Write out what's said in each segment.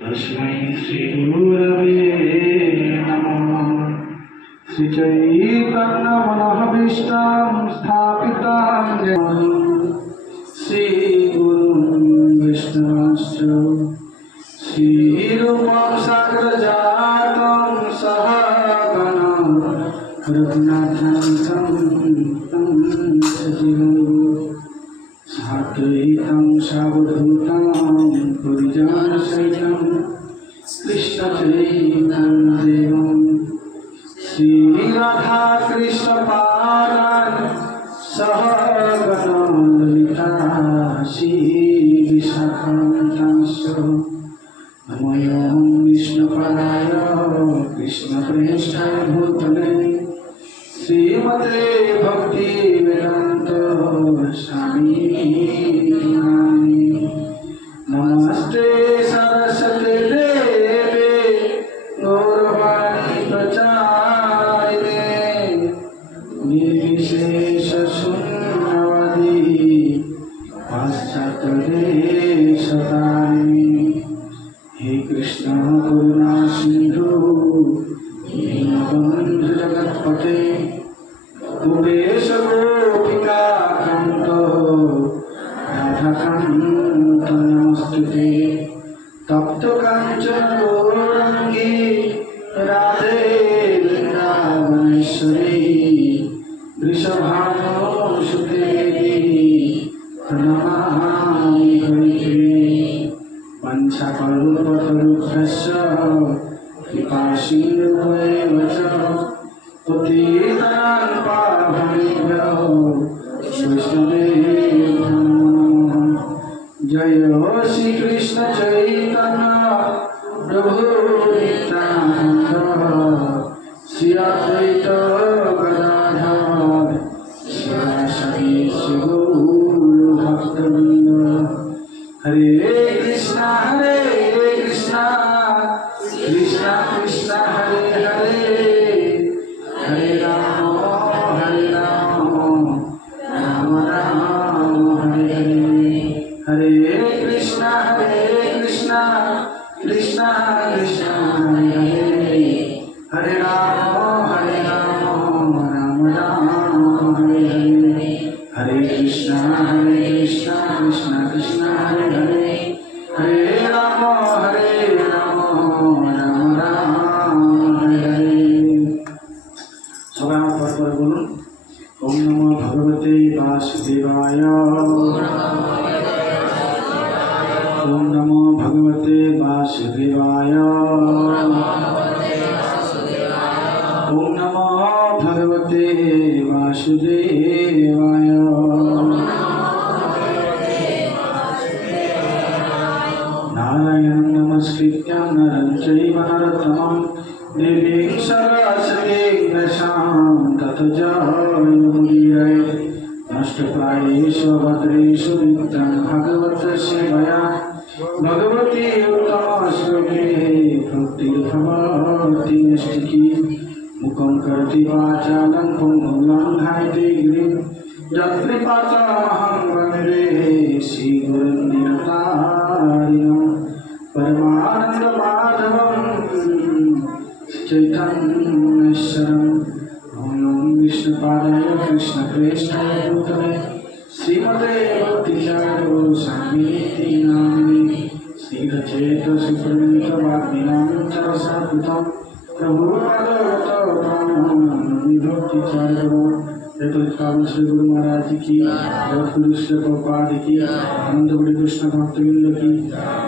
तस्मै श्रीगुरवे नमः। श्रीचैतन्यमनोभीष्टां स्थापितां श्रीगुरुं वैष्णवश्च श्रीरूपं साग्रजातं सहगणं रघुनाथं तं सजीवं साद्वैतं सावधूतं परिजनसहितं कृष्णचैतन्यदेवं श्रीराधा कृष्णपादान् सहगणं ललिता श्रीविशाखान्तांश्च नमोऽयं विष्णुपदाय कृष्णप्रेष्ठाय भूतले श्रीमते भक्तिवेदान्त स्वामी नमस्ते सरस्वती देवे गौरवाणी प्रचारिणे निर्विशेष शून्यवादी पाश्चात्यदेशतारिणे हे कृष्ण करुणा सिंधु दीनबन्धु जगत्पते गोपेश गोपिका कान्त राधाकान्त नमस्तुते तप्त काञ्चन गौराङ्गी राधे वृन्दावनेश्वरी वृषभानुसुते प्रणमामि हरिप्रिये वंशकल्पतरुभ्यश्च कृपासिन्धुभ्येव च पतितानां पावनेभ्यो वैष्णवेभ्यो नमः। जय श्री कृष्ण चैतन्य प्रभु नित्यानंद श्री अद्वैत गदाधर शिवासादि गौर भक्तवृंद। हरे कृष्णा कृष्णा कृष्णा हरे हरे हरे राम राम राम हरे हरे हरे कृष्णा कृष्णा कृष्णा हरे हरे हरे राम राम राम हरे हरे हरे कृष्णा कृष्णा कृष्णा हरे हरे हरे राम राम हरे हरे। সবাই আমার পর বলুন ওম নমো ভগবতে বাসুদেবায় ওম নমো ভগবতে বাসুদেবায় ওম নমো ভগবতে বাসুদেবায়। নারায়ণং নমস্কৃত্য নরং চৈব নরোত্তমং देवीं सरस्वतीं व्यासां ततो जयमुदीरये नष्टप्रायेषु भद्रेषु नित्यं भगवतस्य मया भगवती उत्तमश्लोके भक्तिर्भवति नैष्टिकी मुखं करोति वाचालं पुंगं लङ्घयति गिरिं यत्कृपातमहं वन्दे श्रीगुरुं निरतारिणं परमानन्दमाधवं चैतन्येश्वरं। ओम विष्णुपादाय कृष्णप्रेष्ठाय भूतले श्रीमते भक्तिसारस्वती नामिने श्रीरचेतसुप्रणीतवाग्मिनां सरसात्वितं प्रभुपादवतप्रणमामि भक्तिसारगुरु जगत्कारण श्री गुरु महाराज की जगतगुरु श्री प्रभुपाद की आनंदगुरु कृष्ण भक्तवृंद की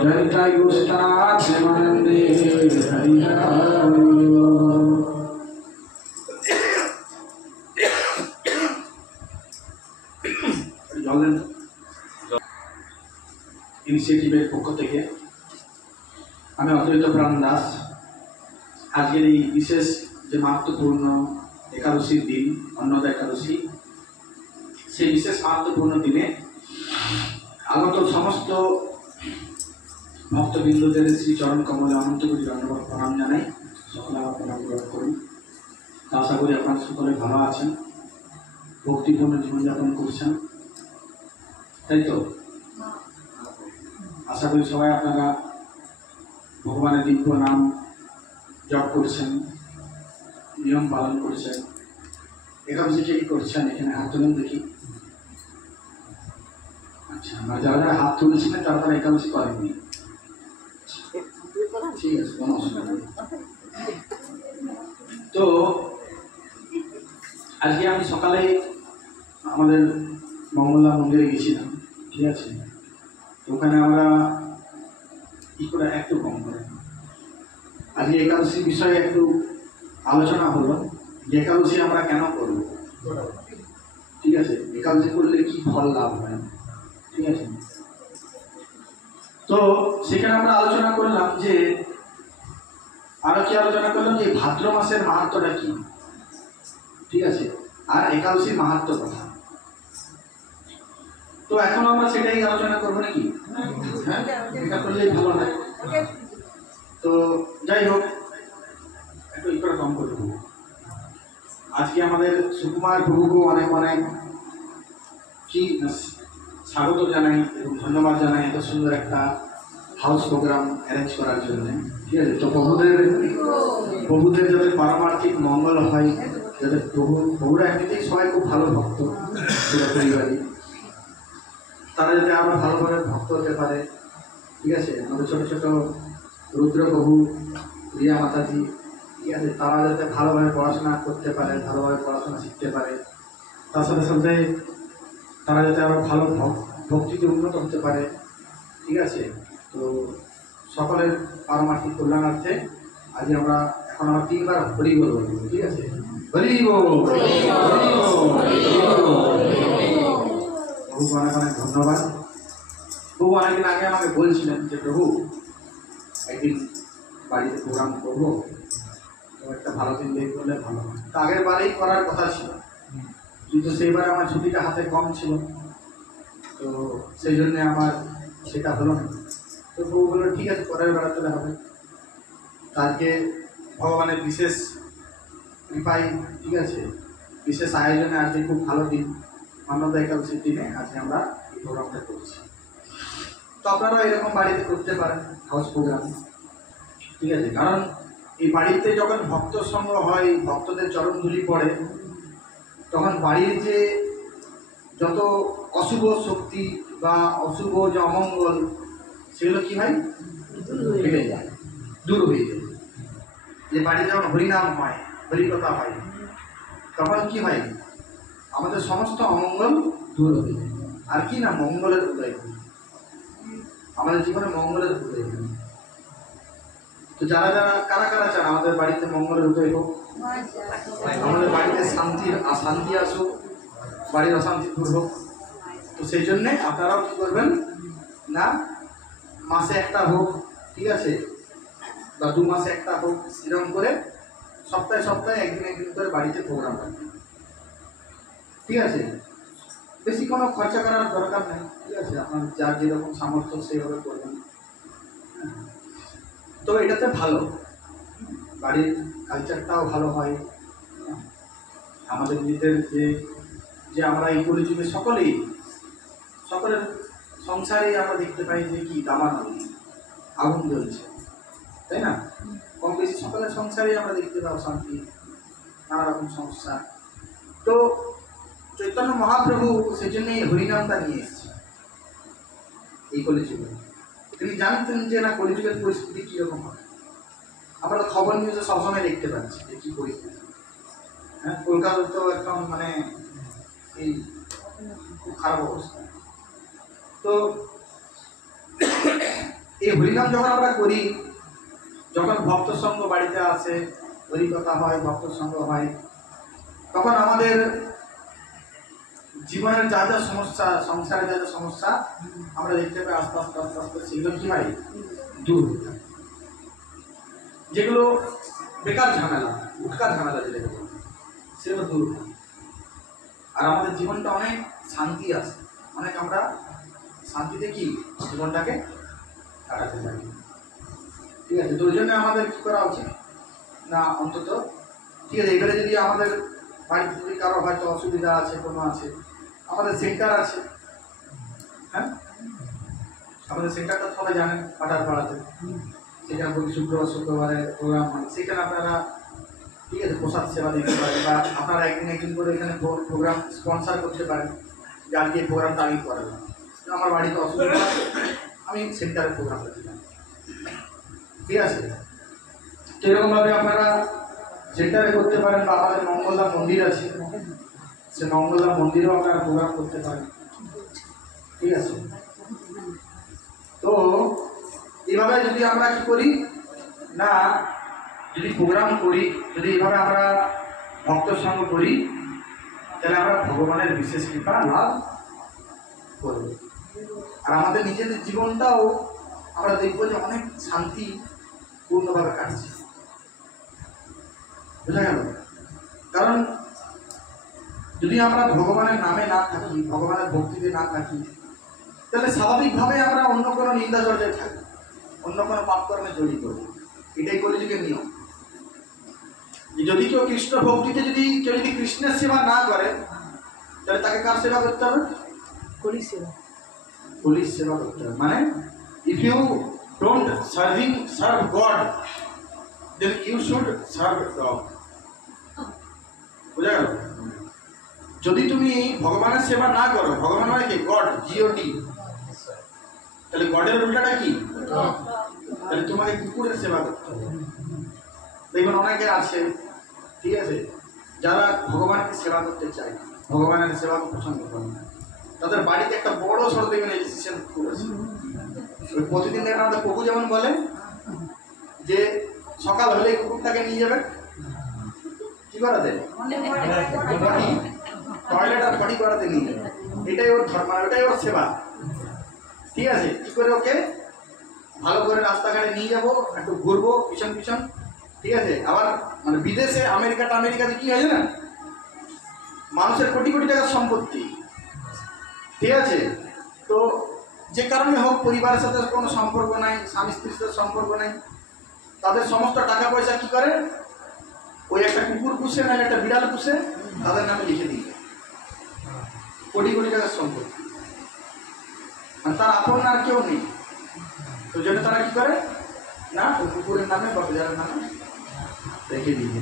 जय निताई गौस्तानाथ प्रेमानंदे हरि হর। ইনিশিয়েটিভের পক্ষ থেকে আমি অদ্বৈত প্রাণ দাস আজকের এই বিশেষ যে মাহাত্ম্যপূর্ণ একাদশীর দিন অন্নদা একাদশী, সেই বিশেষ মাহাত্ম্যপূর্ণ দিনে আগত সমস্ত ভক্তবৃন্দদের শ্রী চরণ কমলে অনন্ত কোটি ধন্যবাদ প্রণাম জানাই। সকলে আমার প্রণাম গ্রহণ করুন। আশা করি আপনারা সকলে ভালো আছেন, ভক্তিপূর্ণ জীবনযাপন করছেন, তাই তো? আশা করি সবাই আপনারা ভগবানের দিব্য নাম জপ করছেন, নিয়ম পালন করছেন, একাদশী কি করছেন এখানে হাত তুলুন দেখি। আচ্ছা, আমরা যারা যারা হাত তুলছিলেন তারা তারা একাদশী করেননি, ঠিক আছে, কোনো অসুবিধা নেই। তো আজকে আমি সকালে আমাদের মঙ্গলা মন্দিরে গেছিলাম, ঠিক আছে। তো ওখানে আমরা কি করে একটু কম করে আজকে একাদশী বিষয়ে একটু আলোচনা হলো যে একাদশী আমরা কেন করব, ঠিক আছে, একাদশী করলে কি ফল লাভ হয়, ঠিক আছে। তো সেখানে আমরা আলোচনা করলাম যে আরো কি আলোচনা করলাম যে ভাদ্র মাসের মাহাত্ম্যটা কি, ঠিক আছে, আর একাদশীর মাহাত্ম্য কথা। তো এখন আমরা সেটাই আলোচনা করবো নাকি? হ্যাঁ, এটা করলেই ভালো হয়। তো যাই হোক, একটু ই করে কম করে দেবো। আজকে আমাদের সুকুমার প্রভুকে অনেক অনেক কি স্বাগত জানাই এবং ধন্যবাদ জানাই এত সুন্দর একটা হাউস প্রোগ্রাম অ্যারেঞ্জ করার জন্য, ঠিক আছে। তো প্রভুদের যাতে পারমার্থিক মঙ্গল হয়, যাতে প্রভুরা এমনিতেই সবাই খুব ভালো ভক্ত, পুরো পরিবারই, তারা যাতে আরো ভালোভাবে ভক্ত হতে পারে, ঠিক আছে। আমাদের ছোট ছোট রুদ্র প্রভু, রিয়া মাতাজি, ঠিক আছে, তারা যাতে ভালোভাবে পড়াশোনা করতে পারে, ভালোভাবে পড়াশোনা শিখতে পারে, তার সাথে সাথে তারা যাতে আরো ভালো ভক্তিতে উন্নত হতে পারে, ঠিক আছে। তো সকলের পারমার্থিক কল্যাণার্থে আজ আমরা এখন আমরা 3 বার হরি বল বলবো, ঠিক আছে। হরি বল, প্রভু অনেক অনেক ধন্যবাদ। প্রভু অনেকদিন আগে আমাকে বলছিলেন যে প্রভু একদিন বাড়িতে প্রোগ্রাম করবো, তো একটা ভালো দিন বের করলে ভালো হয়। তো আগের বারেই করার কথা ছিল, কিন্তু সেইবারে আমার ছুটিটা হাতে কম ছিল, তো সেই জন্যে আমার সেটা হলো না। তো প্রভু বললো ঠিক আছে, পরের বেলা চলে হবে। তাকে ভগবানের বিশেষ কৃপায়, ঠিক আছে, বিশেষ আয়োজনে আজকে খুব ভালো দিন, মানবতা একাদশীর দিনে আজকে আমরা এই প্রোগ্রামটা করছি। তো আপনারা এরকম বাড়িতে করতে পারেন হাউস প্রোগ্রাম, ঠিক আছে। কারণ এই বাড়িতে যখন ভক্ত সঙ্গ হয়, ভক্তদের চরণ ধুলি পড়ে, তখন বাড়ির যে যত অশুভ শক্তি বা অশুভ যে অমঙ্গল, সেগুলো কি হয়, কেটে যায়, দূর হয়ে যায়। যে বাড়িতে যখন হরিনাম হয়, হরিকথা হয়, তখন কি হয়, আমাদের সমস্ত অমঙ্গল দূর হয়ে যায়। আর কি না, মঙ্গলের উদয় হয়, আমাদের জীবনে মঙ্গলের উদয় হয়। তো যারা যারা কারা কারা চান আমাদের বাড়িতে মঙ্গলের উদয় হোক, আমাদের বাড়িতে শান্তি আসুক, বাড়ির অশান্তি দূর হোক, তো সেই জন্যে আপনারাও কি করবেন না, মাসে একটা হোক, ঠিক আছে, বা 2 মাসে একটা হোক, এরকম করে সপ্তাহে সপ্তাহে একদিন করে বাড়িতে প্রোগ্রাম রাখবেন, ঠিক আছে। বেশি কোনো খরচা করার দরকার নেই, ঠিক আছে, আপনার যার যেরকম সামর্থ্য সেইভাবে করবেন। তো এটাতে ভালো, বাড়ির কালচারটাও ভালো হয়। আমাদের নিজেদের যে আমরা এই কলিযুগে সকলের সংসারে আমরা দেখতে পাই যে কি দামানল আগুন জ্বলছে, তাই না? কম বেশি সকলের সংসারেই আমরা দেখতে পাই অশান্তি, নানা রকম সমস্যা। তো চৈতন্য মহাপ্রভু সেই জন্যই হরিনামটা নিয়ে এসেছে এই কলিযুগে। তিনি জানতেন যে না, কলিযুগের পরিস্থিতি কীরকম হয়। আমরা তো খবর নিউজে সবসময় দেখতে পাচ্ছি যে কী পরিস্থিতি। হ্যাঁ, কলকাতা তো একদম মানে এই খুব খারাপ অবস্থা। তো এই হরিনাম যখন আমরা করি, যখন ভক্ত সঙ্গ বাড়িতে আসে, হরিকথা হয়, ভক্ত সঙ্গ হয়, তখন আমাদের জীবনের যা যা সমস্যা, সংসারে যা যা সমস্যা আমরা দেখতে পাই, আস্তে আস্তে আস্তে আস্তে সেগুলো কি হয়, দূর হয়ে যায়। যেগুলো বেকার ঝামেলা, উৎকার ঝামেলা যেটা বলে, সেগুলো দূর হয়। আর আমাদের জীবনটা অনেক শান্তি আসে, অনেক আমরা শান্তিতে কি জীবনটাকে কাটাতে পারি, ঠিক আছে। তো ওই জন্য আমাদের কী করা উচিত না, অন্তত ঠিক আছে, এবারে যদি আমাদের বাড়িতে যদি কারো হয়তো অসুবিধা আছে, কোনো আছে, আমাদের সেন্টার আছে, হ্যাঁ, আমাদের সেন্টারটা সবাই জানেন পাঠার পাড়াতে। সেখানে প্রতি শুক্রবারে প্রোগ্রাম হয়, সেখানে আপনারা ঠিক আছে প্রসাদ সেবা দিতে পারেন, বা আপনারা একদিন করে এখানে প্রোগ্রাম স্পন্সার করতে পারেন যে আজকে এই প্রোগ্রামটা আমি করালাম, আমার বাড়িতে অসুবিধা আছে, আমি সেন্টারে প্রোগ্রাম করছিলাম, ঠিক আছে। তো এরকমভাবে আপনারা সেন্টারে করতে পারেন, বা আমাদের মঙ্গলদা মন্দির আছে, সে মঙ্গলদা মন্দিরেও আপনারা প্রোগ্রাম করতে পারেন, ঠিক আছে। তো এইভাবে যদি আমরা কি করি না, যদি প্রোগ্রাম করি, যদি এইভাবে আমরা ভক্ত সঙ্গ করি, তাহলে আমরা ভগবানের বিশেষ কৃপা লাভ করব। আর আমাদের নিজেদের জীবনটাও আমরা দেখবো যে অনেক শান্তিপূর্ণভাবে কাটছে, বোঝা গেল। কারণ যদি আমরা ভগবানের নামে না থাকি, ভগবানের ভক্তিতে না থাকি, তাহলে স্বাভাবিকভাবে আমরা অন্য কোনো নিন্দা চর্চায় থাকি, অন্য কোনো পাপকর্মে জড়িত। এটাই কলিযুগের নিয়ম। যদি কেউ কৃষ্ণ ভক্তিতে কেউ যদি কৃষ্ণের সেবা না করে, তাহলে তাকে কার সেবা করতে হবে? কলির সেবা করতে হবে। মানে if you don't serve God, then you should serve dog. বুঝা গেল? যদি তুমি ভগবানের সেবা না করো, ভগবান মানে কি? গড, GOD, তাহলে গডের উল্টাটা কি? তাহলে তোমাকে কুকুরের সেবা করতে হবে। দেখবেন অনেকে আছে, ঠিক আছে, যারা ভগবানকে সেবা করতে চায়, ভগবানের সেবা পছন্দ করে না, তাদের বাড়িতে একটা বড় সড় দেখবেন এসেছেন কুকুর আছে। প্রতিদিন দেখেন আমাদের প্রভু যেমন বলে যে সকাল হলে কুকুরটাকে নিয়ে যাবে কি করাতে, টয়লেট আর পটি করাতে নিয়ে যাবে। এটাই ওর ধর্ম, এটাই ওর সেবা, ঠিক আছে। কি করে ওকে ভালো করে রাস্তাঘাটে নিয়ে যাবো, একটু ঘুরবো পিছন পিছন, ঠিক আছে। আবার মানে বিদেশে আমেরিকাতে কি হয়েছে না, মানুষের কোটি কোটি টাকার সম্পত্তি, ঠিক আছে। তো যে কারণে হোক, পরিবারের সাথে কোনো সম্পর্ক নাই, স্বামী স্ত্রীর সাথে সম্পর্ক নাই, তাদের সমস্ত টাকা পয়সা কি করে, ওই একটা কুকুর পুষে না একটা বিড়াল পুষে তাদের নামে লিখে দিয়ে কোটি কোটি টাকার সম্পত্তি, মানে তার আপন আর কেউ নেই। তো জন্য তারা কি করে না, ওই কুকুরের নামে বা বিড়ালের নামে রেখে দিয়ে।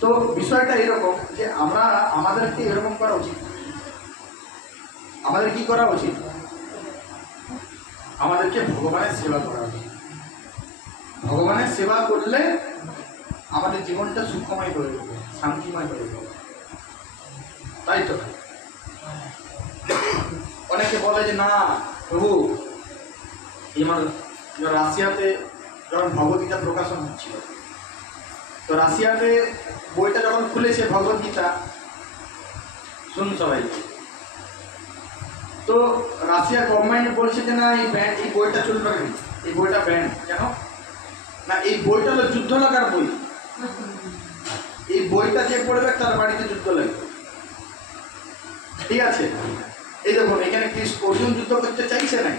তো বিষয়টা এরকম যে আমাদেরকে এরকম করা উচিত। আমাদের কি করা উচিত? আমাদেরকে ভগবানের সেবা করা উচিত। ভগবানের সেবা করলে আমাদের জীবনটা সুখময় হয়ে যাবে, শান্তিময় হয়ে যাবে, তাই তো। অনেকে বলে যে না প্রভু, আমার রাশিয়াতে যখন ভগবদ্গীতা প্রকাশন হচ্ছিল, তো রাশিয়াতে বইটা যখন খুলেছে ভগবদ্গীতা, শুনুন সবাই, তো রাশিয়া গভর্নমেন্ট বলছে যে না এই বইটা চলবে না, এই বইটা ব্যান। কেন না? এই বইটা হলো যুদ্ধ লাগার বই, এই বইটা যে পড়বে তার বাড়িতে যুদ্ধ লাগবে, ঠিক আছে। এই দেখুন এখানে অর্জুন যুদ্ধ করতে চাইছে না,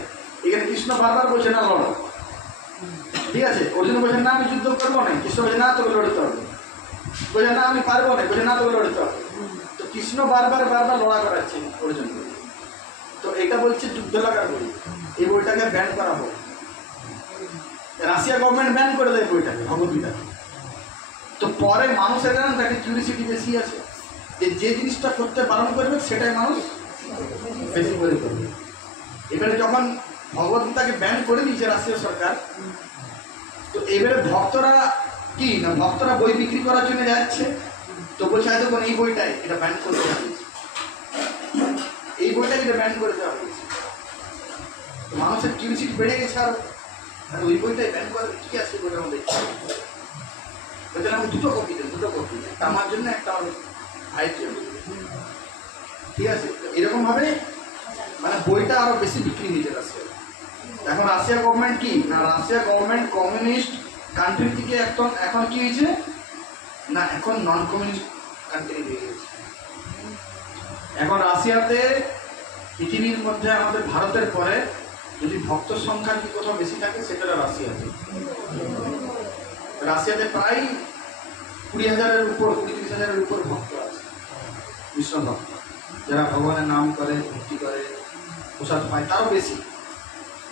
এখানে কৃষ্ণ বারবার বলছে না লড়ো, ঠিক আছে। অর্জুন বলছে না আমি যুদ্ধ করবো না, কৃষ্ণ বলছে না তোকে লড়তে হবে, বলছে না আমি পারবো না, বলছে না তোকে লড়তে হবে। তো কৃষ্ণ বারবার লড়া করাচ্ছে অর্জুনকে। তো এটা বলছে যুদ্ধ লাগার বই, এই বইটাকে ব্যান করা হোক। রাশিয়া গভর্নমেন্ট ব্যান করে দেয় বইটাকে, ভগবদ্গীতাকে। তো পরে মানুষের তাকে কিউরিসিটি বেশি আছে, যে জিনিসটা করতে বারণ করবে সেটাই মানুষ বেশি করে করবে। এবারে যখন ভগবদ্গীতাকে ব্যান করে দিয়েছে রাশিয়া সরকার, তো এবারে ভক্তরা কি না, ভক্তরা বই বিক্রি করার জন্য যাচ্ছে, তো বলছে হয়তো এই বইটাই এটা ব্যান করে দেওয়া হয়েছে, এই বইটাই এটা ব্যান করে দেওয়া হয়েছে। মানুষের কিউরিসিটি বেড়ে গেছে আরো, ওই বইটাই ব্যান করে কি আছে বইটার মধ্যে, বলছেন আমি দুটো কপি দেন, আমার জন্য একটা আমার ভাইয়ের জন্য, ঠিক আছে। এরকম ভাবে মানে বইটা আরো বেশি বিক্রি হয়েছে রাশিয়া। এখন রাশিয়া গভর্নমেন্ট কি না, রাশিয়া গভর্নমেন্ট কমিউনিস্ট কান্ট্রি থেকে এখন কি হয়েছে না, এখন নন কমিউনিস্ট কান্ট্রি হয়ে গেছে। এখন রাশিয়াতে পৃথিবীর মধ্যে আমাদের ভারতের পরে যদি ভক্ত সংখ্যা কি কোথাও বেশি থাকে সেটা রাশিয়াতে। রাশিয়াতে প্রায় 20,000-এর উপর, 20-30,000-এর উপর ভক্ত আছে, কৃষ্ণ ভক্ত, যারা ভগবানের নাম করে, ভক্তি করে, প্রসাদ পায়, তারও বেশি,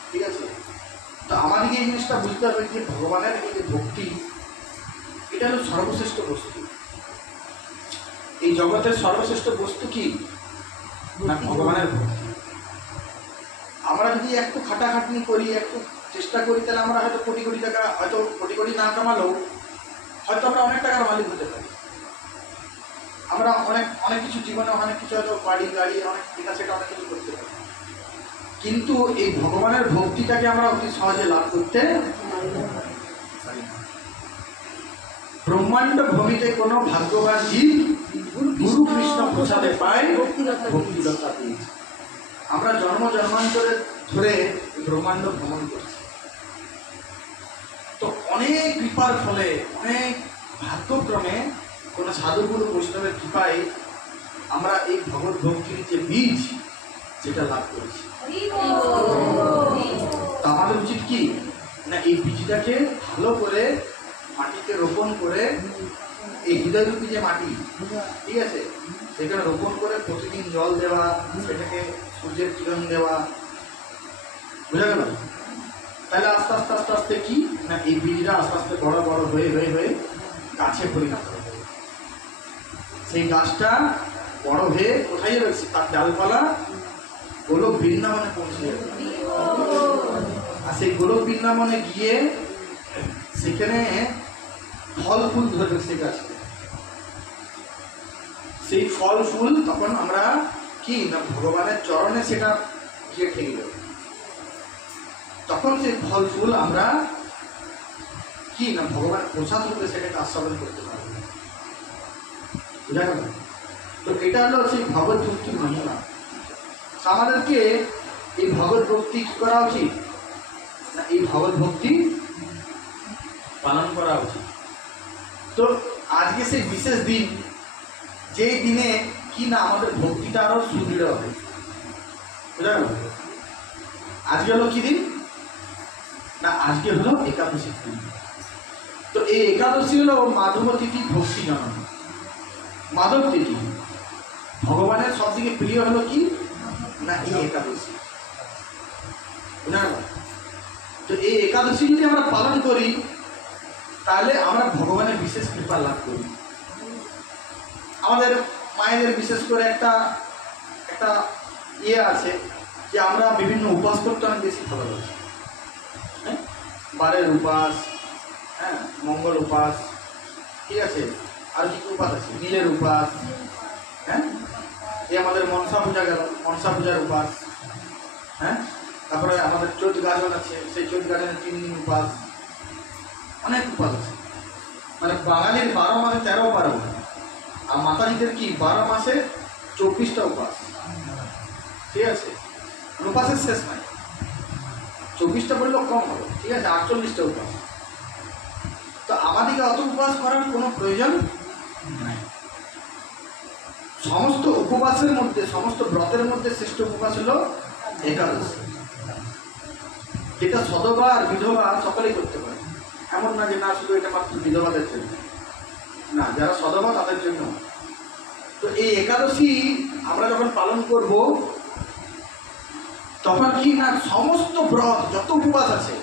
ঠিক আছে। তো আমাদেরকে এই জিনিসটা বুঝতে হবে যে ভগবানের এই যে ভক্তি, এটা হলো সর্বশ্রেষ্ঠ বস্তু। এই জগতের সর্বশ্রেষ্ঠ বস্তু কি না? ভগবানের ভক্তি। আমরা যদি একটু খাটাখাটনি করি, একটু চেষ্টা করি, তাহলে আমরা হয়তো কোটি কোটি টাকা, হয়তো কোটি কোটি না কামালেও হয়তো আমরা অনেক টাকার মালিক হতে পারি। আমরা অনেক কিছু জীবনে অনেক কিছু হয়তো বাড়ি গাড়ি অনেক এটা সেটা অনেক কিছু করতে পারি, কিন্তু এই ভগবানের ভক্তিটাকে আমরা অতি সহজে লাভ করতে পারি না। ব্রহ্মাণ্ড ভূমিতে কোনো ভাগ্যবান জীব গুরু কৃষ্ণ প্রসাদে পায় ভক্তিলতা পেয়েছে। আমরা জন্ম জন্মান্তরে ধরে ব্রহ্মাণ্ড ভ্রমণ করছি, তো অনেক কৃপার ফলে, অনেক ভাগ্যক্রমে কোনো সাধুগুরু বৈষ্ণবের কৃপায় আমরা এই ভগবত ভক্তির যে বীজ সেটা লাভ করেছি। তা আমাদের উচিত কি না, এই বীজটাকে ভালো করে মাটিতে রোপণ করে, এই হৃদয়রূপী যে মাটি, ঠিক আছে, সেখানে রোপণ করে প্রতিদিন জল দেওয়া, সেটাকে সূর্যের কিরণ দেওয়া, বুঝা গেল? তাহলে আস্তে আস্তে আস্তে আস্তে কি না, এই বীজটা আস্তে আস্তে বড় বড় হয়ে হয়ে হয়ে গাছে পরিণত হবে। সেই গাছটা বড় হয়ে কোথায় যাবে? তার ডালপালা গোলক বৃন্দাবনে পৌঁছে যাবে। আর সেই গোলক বৃন্দাবনে গিয়ে সেখানে ফল ফুল ধরবে সেই গাছে। সেই ফল ফুল তখন আমরা কি না, ভগবানের চরণে সেটা গিয়ে ঠেকে যাবে। তখন সেই ফল ফুল আমরা কি না, ভগবান প্রসাদ রূপে সেটাকে আস্বাদন করতে পারবো। বুঝা গেল? তো এটা হলো সেই ভগবত ভক্তির মহিমা। আমাদেরকে এই ভগবত ভক্তি কি করা উচিত না, এই ভগবত ভক্তি পালন করা উচিত। তো আজকে সেই বিশেষ দিন, যেই দিনে কি না আমাদের ভক্তিটা আরো সুদৃঢ় হবে। বুঝা গেল? আজকে হলো কি দিন না, আজকে হলো একাদশী দিন। তো এই একাদশী হলো মাধব তিথি, ভক্তি জননী মাধব তিথি। ভগবানের সব থেকে প্রিয় হলো কি না, এই একাদশী। বুঝা গেল? তো এই একাদশী যদি আমরা পালন করি, তাহলে আমরা ভগবানের বিশেষ কৃপা লাভ করি। আমাদের মায়েদের বিশেষ করে একটা ইয়ে আছে যে আমরা বিভিন্ন উপাস করতে অনেক বেশি ভালোবাসি। হ্যাঁ, বারের উপাস, হ্যাঁ, মঙ্গল উপাস, ঠিক আছে, আর কি কি উপাস আছে, নীলের উপাস, হ্যাঁ, এই আমাদের মনসা পূজা গেল, মনসা পূজার উপাস, হ্যাঁ, তারপরে আমাদের চৈত গাজন আছে, সেই চৈত গাজনের 3 দিন উপাস, অনেক উপাস আছে। মানে বাঙালির 12 মাসে 13 পার্বণ, আর মাতাজিদের কি 12 মাসে 24টা উপাস। ঠিক আছে, উপাসের শেষ নাই, 24টা বললেও কম হবে, ঠিক আছে, 48টা উপাস। তো আমাদেরকে অত উপবাস করার কোনো প্রয়োজন নাই। সমস্ত উপবাসের মধ্যে, সমস্ত ব্রতের মধ্যে শ্রেষ্ঠ উপবাস হলো একাদশী, যেটা সদবা আর বিধবা সকলেই করতে পারে। এমন না যে না শুধু এটা মাত্র বিধবাদের জন্য, না, যারা সদবা তাদের জন্য। তো এই একাদশী আমরা যখন পালন করব, তখন কি না সমস্ত ব্রত যত উপবাস আছে,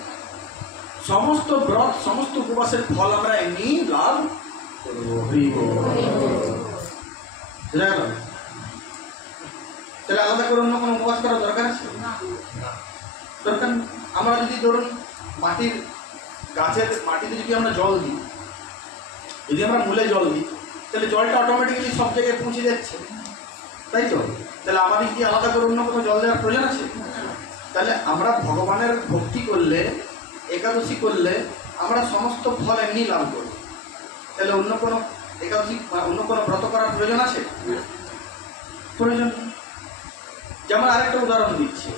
সমস্ত ব্রত সমস্ত উপবাসের ফল আমরা এমনি লাভ করব। তাহলে আলাদা করে অন্য কোনো উপবাস করার দরকার আছে? দরকার। আমরা যদি ধরুন মাটির গাছের মাটিতে যদি আমরা জল দিই, যদি আমরা মূলে জল দিই, তাহলে জলটা অটোমেটিক্যালি সব জায়গায় পৌঁছে যাচ্ছে, তাই তো? তাহলে আমাদের কি আলাদা করে অন্য কোনো জল দেওয়ার প্রয়োজন আছে? তাহলে আমরা ভগবানের ভক্তি করলে, একাদশী করলে আমরা সমস্ত ফল এমনি লাভ করব। তাহলে অন্য কোনো একাদশী অন্য কোনো ব্রত করার প্রয়োজন আছে? প্রয়োজন। যেমন আরেকটা উদাহরণ দিচ্ছি,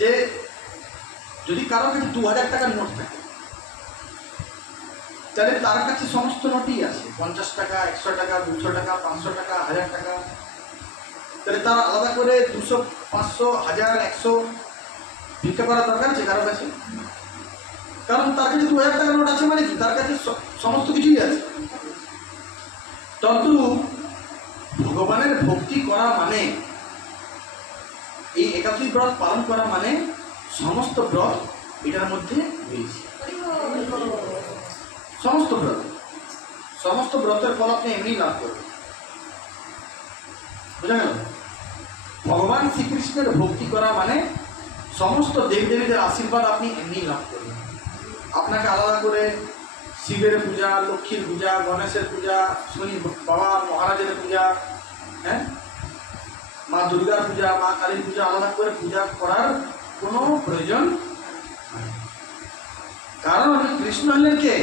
যে যদি কারোর কাছে 2000 টাকার নোট থাকে, তাহলে তার কাছে সমস্ত নোটই আছে, 50 টাকা, 100 টাকা, 200 টাকা, 500 টাকা, 1000 টাকা। তাহলে তার আলাদা করে 200, 500, 1000, 100 ভিক্ষা করার দরকার আছে কারোর কাছে? কারণ তার কাছে 2000 টাকার নোট আছে মানে কি, তার কাছে সমস্ত কিছুই আছে। তদ্রূপ ভগবানের ভক্তি করা মানে, এই একাদশী ব্রত পালন করা মানে সমস্ত ব্রত এটার মধ্যে হয়েছি। সমস্ত ব্রত, সমস্ত ব্রতের ফল আপনি এমনি লাভ করবেন। বুঝা গেল? ভগবান শ্রীকৃষ্ণের ভক্তি করা মানে সমস্ত দেবদেবীদের আশীর্বাদ আপনি এমনি লাভ করবেন। আপনাকে আলাদা করে শিবের পূজা, লক্ষ্মীর পূজা, গণেশের পূজা, শনি বাবা মহারাজের পূজা, হ্যাঁ, মা দুর্গার পূজা, মা কালীর পূজা আলাদা করে পূজা করার কোনো প্রয়োজন নাই। কারণ কৃষ্ণ হলেন কে?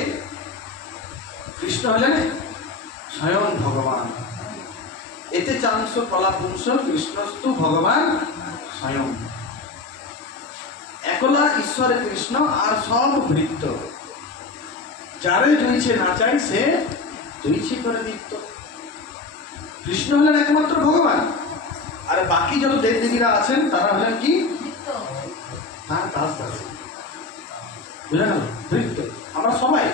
কৃষ্ণ হলেন স্বয়ং ভগবান। এতে চাংশ কলা পুংস কৃষ্ণস্তু ভগবান স্বয়ং। একলা ঈশ্বর কৃষ্ণ আর সব বৃত্ত, যারে জয়ছে না চাই সে জয়ছে করে নিত্য। কৃষ্ণ হলেন একমাত্র ভগবান, আর বাকি যত দেব দেবীরা আছেন তারা হলেন কি? তার দাস দাসী। বুঝা গেল? বৃত্ত। আমরা সবাই,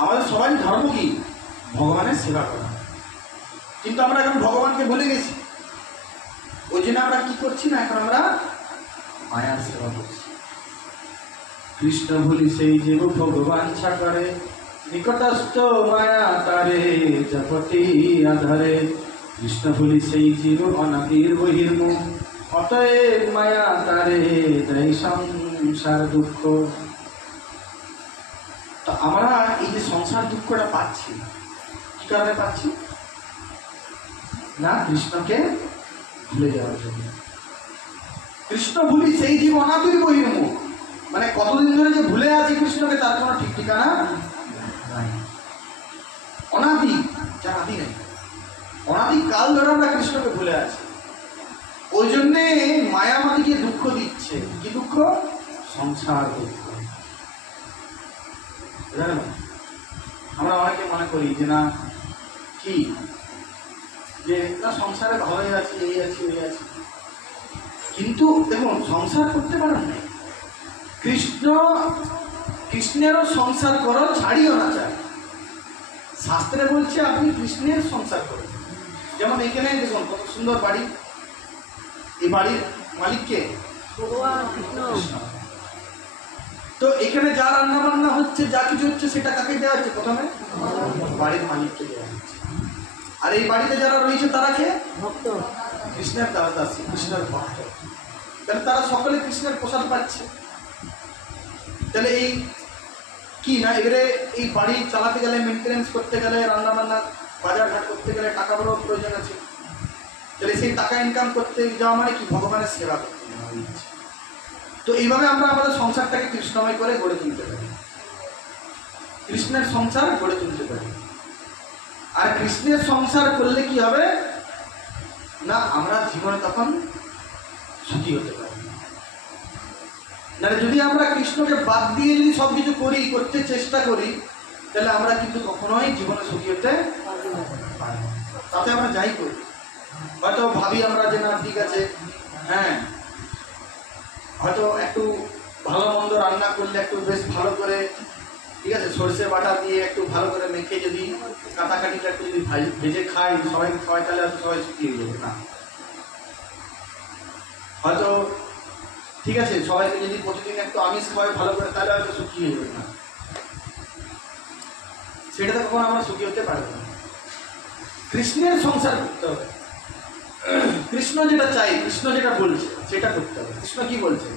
আমাদের সবাই ধর্ম কি? ভগবানের সেবা করা। কিন্তু আমরা এখন ভগবানকে ভুলে গেছি, ওই জন্য আমরা কি করছি না, এখন আমরা মায়ার সেবা করছি। কৃষ্ণ ভুলি সেই জীব ভগবান ইচ্ছা করে, নিকটস্থ মায়া তারে জপতি আধারে। কৃষ্ণ ভুলি সেই জীব অনাবির বহির্মুখ, অতএব মায়া তারে দেয় সংসার দুঃখ। তো আমরা এই যে সংসার দুঃখটা পাচ্ছি, কি কারণে পাচ্ছি? না কৃষ্ণকে ভুলে যাওয়ার জন্য। কৃষ্ণ ভুলি সেই জীব অনাবির বহির্মুখ, মানে কতদিন ধরে যে ভুলে আছি কৃষ্ণকে তার কোনো ঠিক ঠিকানা নাই। অনাদি, যার আদি নেই, অনাদি কাল ধরে আমরা কৃষ্ণকে ভুলে আছি। ওই জন্যে মায়া আমাদেরকে দুঃখ দিচ্ছে। কি দুঃখ? সংসার দুঃখ। জানেন, আমরা অনেকে মনে করি যে না কি, যে না সংসারে ভালোই আছি, এই আছি ওই আছি, কিন্তু দেখুন সংসার করতে পারেন না। কৃষ্ণেরও সংসার করো, ছাড়িও না চাই। শাস্ত্রে বলছে আপনি কৃষ্ণের সংসার করুন। যেমন এখানে দেখুন কত সুন্দর বাড়ি, এই বাড়ির মালিককে কৃষ্ণ। তো এখানে যা রান্না বান্না হচ্ছে, যা কিছু হচ্ছে, সেটা কাকে দেওয়া হচ্ছে? প্রথমে বাড়ির মালিককে দেওয়া হচ্ছে। আর এই বাড়িতে যারা রয়েছে তারা কে? ভক্ত, কৃষ্ণের দাস দাসী, কৃষ্ণের ভক্ত। তাহলে তারা সকলে কৃষ্ণের প্রসাদ পাচ্ছে। তাহলে এই কি না, এবারে এই বাড়ি চালাতে গেলে, মেনটেন্যান্স করতে গেলে, রান্না বান্না বাজার ঘাট করতে গেলে টাকা বড় প্রয়োজন আছে। তাহলে সেই টাকা ইনকাম করতে যাওয়া মানে কি? ভগবানের সেবা করতে যাওয়া। তো এইভাবে আমরা আমাদের সংসারটাকে কৃষ্ণময় করে গড়ে তুলতে পারি, কৃষ্ণের সংসার গড়ে তুলতে পারি। আর কৃষ্ণের সংসার করলে কি হবে না, আমরা জীবনে তখন সুখী হতে পারি। না যদি আমরা কৃষ্ণকে বাদ দিয়ে যদি সব কিছু করি, করতে চেষ্টা করি, তাহলে আমরা কিন্তু কখনোই জীবনে সুখী হতে পারি না। তাতে আমরা যাই করি, হয়তো ভাবি আমরা যে না ঠিক আছে, হ্যাঁ হয়তো একটু ভালো মন্দ রান্না করলে একটু বেশ ভালো করে, ঠিক আছে, সরষে বাটা দিয়ে একটু ভালো করে মেখে যদি কাটাকাটিটা একটু যদি ভেজে খাই, সবাই খাওয়াই, তাহলে হয়তো সবাই সুখী হয়ে যাবে। না, হয়তো ঠিক আছে সবাইকে যদি প্রতিদিন একটু আমিষ খাওয়াই ভালো করে, তাহলে হয়তো সুখী হয়ে যাবে। না, সেটাতে কখনো আমরা সুখী হতে পারবো না। কৃষ্ণের সংসার করতে হবে। কৃষ্ণ যেটা চাই, কৃষ্ণ যেটা বলছে সেটা করতে হবে। কৃষ্ণ কি বলছে?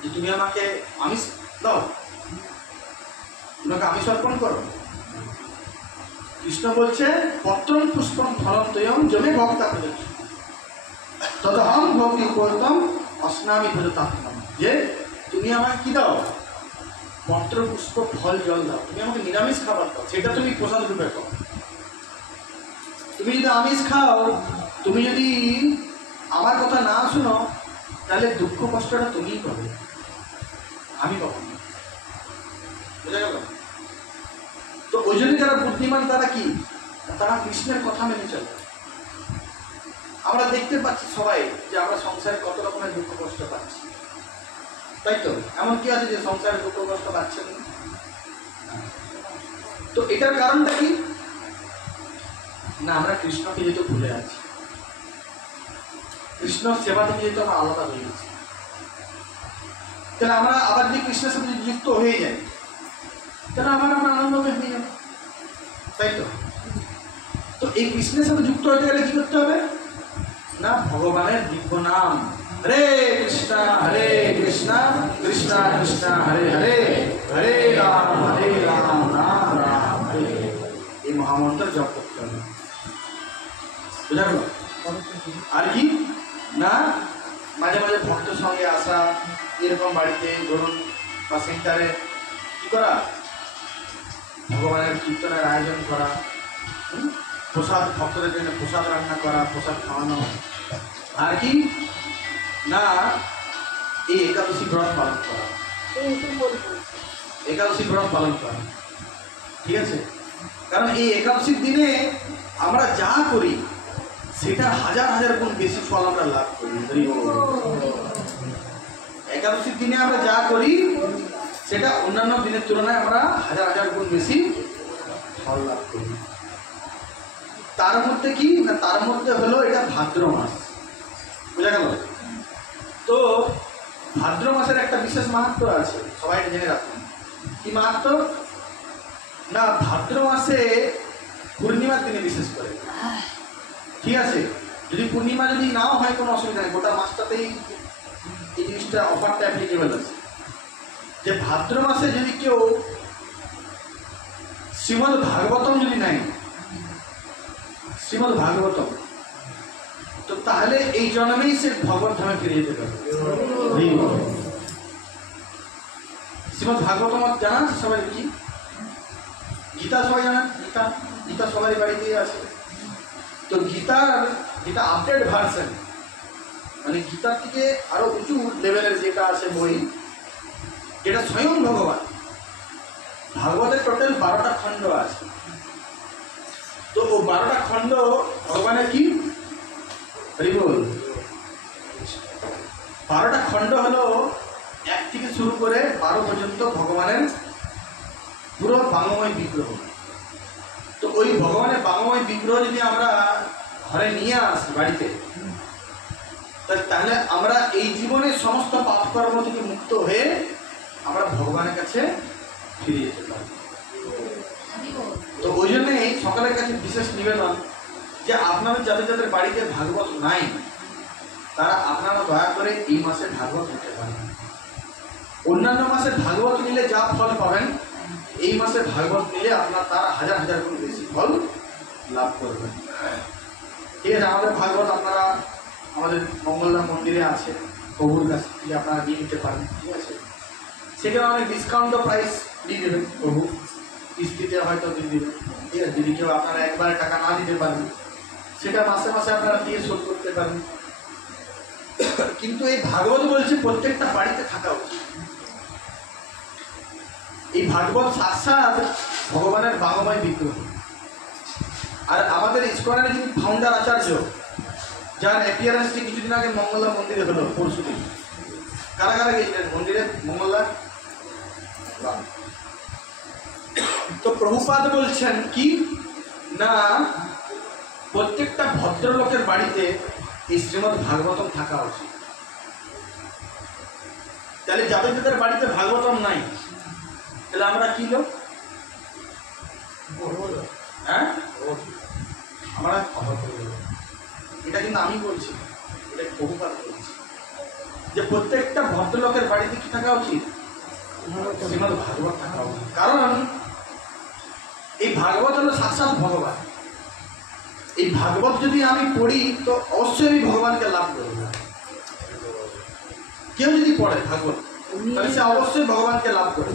যে তুমি আমাকে আমিষ দাও, তোমাকে আমিষ অর্পণ করো। কৃষ্ণ বলছে পত্রম পুষ্পম ফলম তয়ম জমে ভক্তা প্রযোজ্য তদহং ভক্তি করতম অস্নামি প্রযতাত্মম। যে তুমি আমাকে কি দাও? পত্র পুষ্প ফল জল দাও। তুমি আমাকে নিরামিষ খাবার দাও, সেটা তুমি প্রসাদ রূপে খাও। তুমি যদি আমিষ খাও, তুমি যদি আমার কথা না শুনো, তাহলে দুঃখ কষ্টটা তুমিই পাবে, আমি পাবো না। বুঝা গেল? তো ওই জন্য যারা বুদ্ধিমান তারা কি, তারা কৃষ্ণের কথা মেনে চলে। আমরা দেখতে পাচ্ছি সবাই যে আমরা সংসারে কত রকমের দুঃখ কষ্ট পাচ্ছি, তাই তো? এমন কি আছে যে সংসারে দুঃখ কষ্ট পাচ্ছেন না? তো এটার কারণটা কি না, আমরা কৃষ্ণকে যেহেতু ভুলে আছি, কৃষ্ণ সেবা থেকে যেহেতু আমরা আলাদা হয়ে গেছি। তাহলে আমরা আবার যদি কৃষ্ণের সাথে যুক্ত হয়ে যাই তাহলে আবার আমরা আনন্দময় হয়ে যাব, তাই তো? তো এই কৃষ্ণের সাথে যুক্ত হতে গেলে কি করতে হবে না, ভগবানের দিব্য নাম হরে কৃষ্ণ কৃষ্ণ কৃষ্ণ হরে হরে হরে রাম রাম রাম হরে, এই মহামন্ত্র জপ করতে হবে, বুঝা গেল? আর কি না, মাঝে মাঝে ভক্তের সঙ্গে আসা, এরকম বাড়িতে ধরুন বা সেন্টারে কি করা, ভগবানের কীর্তনের আয়োজন করা, প্রসাদ ভক্তদের জন্য প্রসাদ রান্না করা, প্রসাদ খাওয়ানো। আর কি না, এই একাদশী ব্রত পালন করা, একাদশী ব্রত পালন করা, ঠিক আছে? কারণ এই একাদশীর দিনে আমরা যা করি সেটা হাজার হাজার গুণ বেশি ফল আমরা লাভ করি। একাদশীর দিনে আমরা যা করি সেটা অন্যান্য দিনের তুলনায় আমরা হাজার হাজার গুণ বেশি ফল লাভ করি। তার মধ্যে কি না, তার মধ্যে হলো এটা ভাদ্র মাস, বুঝা গেল? তো ভাদ্র মাসের একটা বিশেষ মাহাত্ম্য আছে, সবাই জেনে রাখুন। কি মাহাত্ম্য না, ভাদ্র মাসে পূর্ণিমার দিনে বিশেষ করে, ঠিক আছে? যদি পূর্ণিমা যদি নাও হয় কোনো অসুবিধা নেই, গোটা মাসটাতেই এই জিনিসটা অফারটা অ্যাপ্লিকেবল আছে যে ভাদ্র মাসে যদি কেউ শ্রীমদ্ ভাগবতম যদি নেয়, শ্রীমদ্ ভাগবতম, তো তাহলে এই জন্মেই সে ভগবত ধামে ফিরে যেতে পারে। শ্রীমদ্ ভাগবতম জানা আছে সবাই? কি গীতা সবাই জানেন? গীতা, গীতা সবাই বাড়িতেই আছে। তো গীতার যেটা আপডেট ভার্সন, মানে গীতার থেকে আরো উঁচু লেভেলের যেটা আছে বই, যেটা স্বয়ং ভগবান, ভাগবতের টোটাল 12টা খণ্ড আছে। তো ও 12টা খণ্ড ভগবানের কি বল, 12টা খণ্ড হলো 1 থেকে শুরু করে 12 পর্যন্ত ভগবানের পুরো বাংময় বিগ্রহ। তো ওই ভগবানের বাংময় বিগ্রহ যদি আমরা ঘরে নিয়ে আসি বাড়িতে, তাহলে আমরা এই জীবনের সমস্ত পাপকর্ম থেকে মুক্ত হয়ে আমরা ভগবানের কাছে ফিরে যেতে পারি। তো ওই জন্যই সকলের কাছে বিশেষ নিবেদন যে আপনাদের যাদের যাদের বাড়িতে ভাগবত নাই, তারা আপনারা দয়া করে এই মাসে ভাগবত নিতে পারেন। অন্যান্য মাসে ভাগবত নিলে যা ফল পাবেন, এই মাসে ভাগবত নিলে আপনার তারা হাজার হাজার গুণ বেশি ফল লাভ করবেন। ঠিক আছে? আমাদের ভাগবত আপনারা আমাদের মঙ্গলধাম মন্দিরে আছে, প্রভুর কাছে থেকে আপনারা দিয়ে নিতে পারেন, ঠিক আছে? সেখানে অনেক ডিসকাউন্ট প্রাইস দিয়ে দেবেন প্রভু, কিস্তিতে হয়তো দিয়ে দেবেন, ঠিক আছে? যদি কেউ আপনারা একবারে টাকা না দিতে পারেন, সেটা মাসে মাসে আপনারা দিয়ে শোধ করতে পারেন। কিন্তু এই ভাগবত বলছে প্রত্যেকটা বাড়িতে থাকা উচিত। এই ভাগবত সাক্ষাৎ ভগবানের বাংময় বিগ্রহ। আর আমাদের ইসকনের যিনি ফাউন্ডার আচার্য, যার অ্যাপিয়ারেন্সটি কিছুদিন আগে মঙ্গলধাম মন্দিরে হলো, পরশুদিন। কারা কারা গেছিলেন মন্দিরে মঙ্গলবার? তো প্রভুপাদ বলছেন কি না, প্রত্যেকটা ভদ্রলোকের বাড়িতে এই শ্রীমদ্ ভাগবতম থাকা উচিত। তাহলে যাদের যাদের বাড়িতে ভাগবতম নাই, তাহলে আমরা কি লোক? হ্যাঁ, আমরা এটা কিন্তু আমি বলছি, এটা প্রভুপাদ বলছি যে প্রত্যেকটা ভদ্রলোকের বাড়িতে কি থাকা উচিত? শ্রীমদ্ ভাগবত থাকা উচিত। কারণ এই ভাগবত হলো সাক্ষাৎ ভগবান। এই ভাগবত যদি আমি পড়ি তো অবশ্যই আমি ভগবানকে লাভ করব। কেউ যদি পড়ে ভাগবত তাহলে সে অবশ্যই ভগবানকে লাভ করে।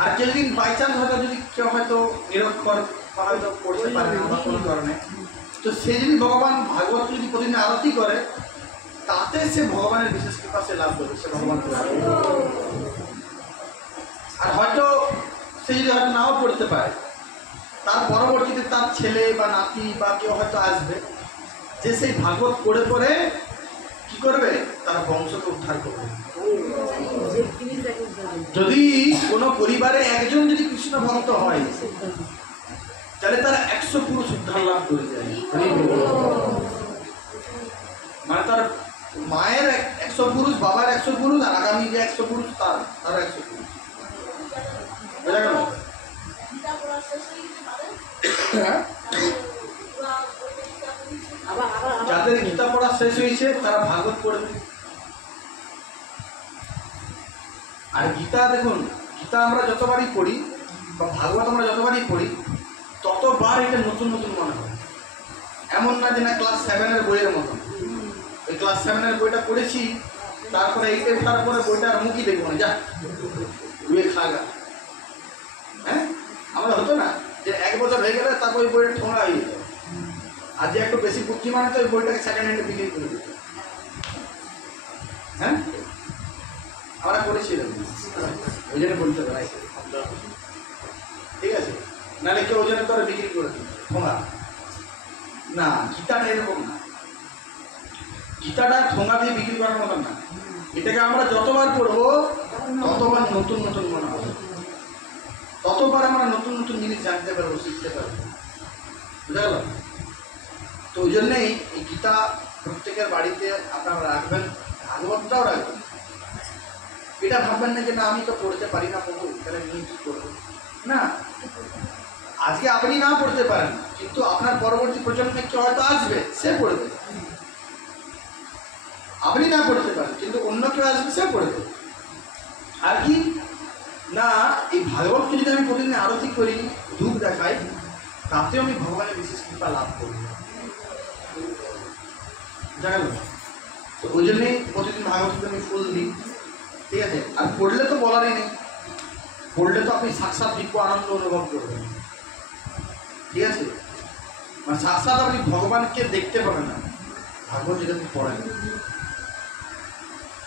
আর কেউ যদি বাই চান্স হয়তো যদি কেউ হয়তো নিরক্ষর বা হয়তো পড়তে পারে না বা কোনো কারণে, তো সে যদি ভগবান ভাগবত যদি প্রতিদিন আরতি করে, তাতে সে ভগবানের বিশেষ কৃপা সে লাভ করবে, সে ভগবানকে লাভ করবে। আর হয়তো সে যদি হয়তো নাও পড়তে পারে, তার পরবর্তীতে তার ছেলে বা নাতি বা কেউ হয়তো আসবে, যে সেই ভাগবত পড়ে পড়ে কি করবে, তার বংশকে উদ্ধার করবে। যদি কোনো পরিবারে একজন যদি কৃষ্ণ ভক্ত হয়, তাহলে তারা 100 পুরুষ উদ্ধার লাভ করে যায়। মানে তার মায়ের 100 পুরুষ, বাবার 100 পুরুষ, আর আগামী যে 100 পুরুষ তার 100 পুরুষ। বোঝা গেল? যাদের গীতা পড়া শেষ হয়েছে তারা ভাগবত পড়বে। আর গীতা দেখুন, গীতা আমরা যতবারই পড়ি বা ভাগবত আমরা যতবারই পড়ি ততবার এটা নতুন নতুন মনে হয়। এমন না যে না ক্লাস 7-এর বইয়ের মতো, ওই ক্লাস 7-এর বইটা পড়েছি তারপরে 8-এ ওঠার পরে বইটা আর মুখই দেখবো না, যা ধুয়ে খাগা। হ্যাঁ, আমরা হতো না যে 1 বছর হয়ে গেলে তারপর ওই বইটা ঠোঙা হয়ে যেত। আর যে একটু বেশি বুদ্ধিমান হতো ওই বইটাকে সেকেন্ড হ্যান্ডে বিক্রি করে দিত। হ্যাঁ, আমরা করেছিলাম, ওই জন্য বলতে পারি, ঠিক আছে? নাহলে কেউ ওই জন্য তো বিক্রি করে দিত ঠোঙা। না, গীতাটা এরকম না, গীতাটা ঠোঙা দিয়ে বিক্রি করার মতন না। এটাকে আমরা যতবার পড়বো ততবার নতুন নতুন মনে হবে, ততবার আমরা নতুন নতুন জিনিস জানতে পারবো, শিখতে পারবো। বুঝা গেল? তো ওই জন্যেই এই গীতা প্রত্যেকের বাড়িতে আপনারা রাখবেন, ভাগবতটাও রাখবেন। এটা ভাববেন না যে না আমি তো পড়তে পারি না, প্রভু তাহলে নিয়ে কী করবো। না, আজকে আপনি না পড়তে পারেন কিন্তু আপনার পরবর্তী প্রজন্মে কেউ হয়তো আসবে, সে পড়বে। আপনি না পড়তে পারেন কিন্তু অন্য কেউ আসবে, সে পড়বে। আর কি না, এই ভাগবতকে যদি আমি প্রতিদিন আরতি করি, ধূপ দেখাই, তাতেও আমি ভগবানের বিশেষ কৃপা লাভ করব। জানেন? তো ওই জন্যই প্রতিদিন ভাগবতকে আমি ফুল দিই, ঠিক আছে? আর পড়লে তো বলারই নেই, পড়লে তো আপনি সাক্ষাৎ দিব্য আনন্দ অনুভব করবেন, ঠিক আছে? মানে সাক্ষাৎ আপনি ভগবানকে দেখতে পাবেন না ভাগবত যদি আপনি পড়েন,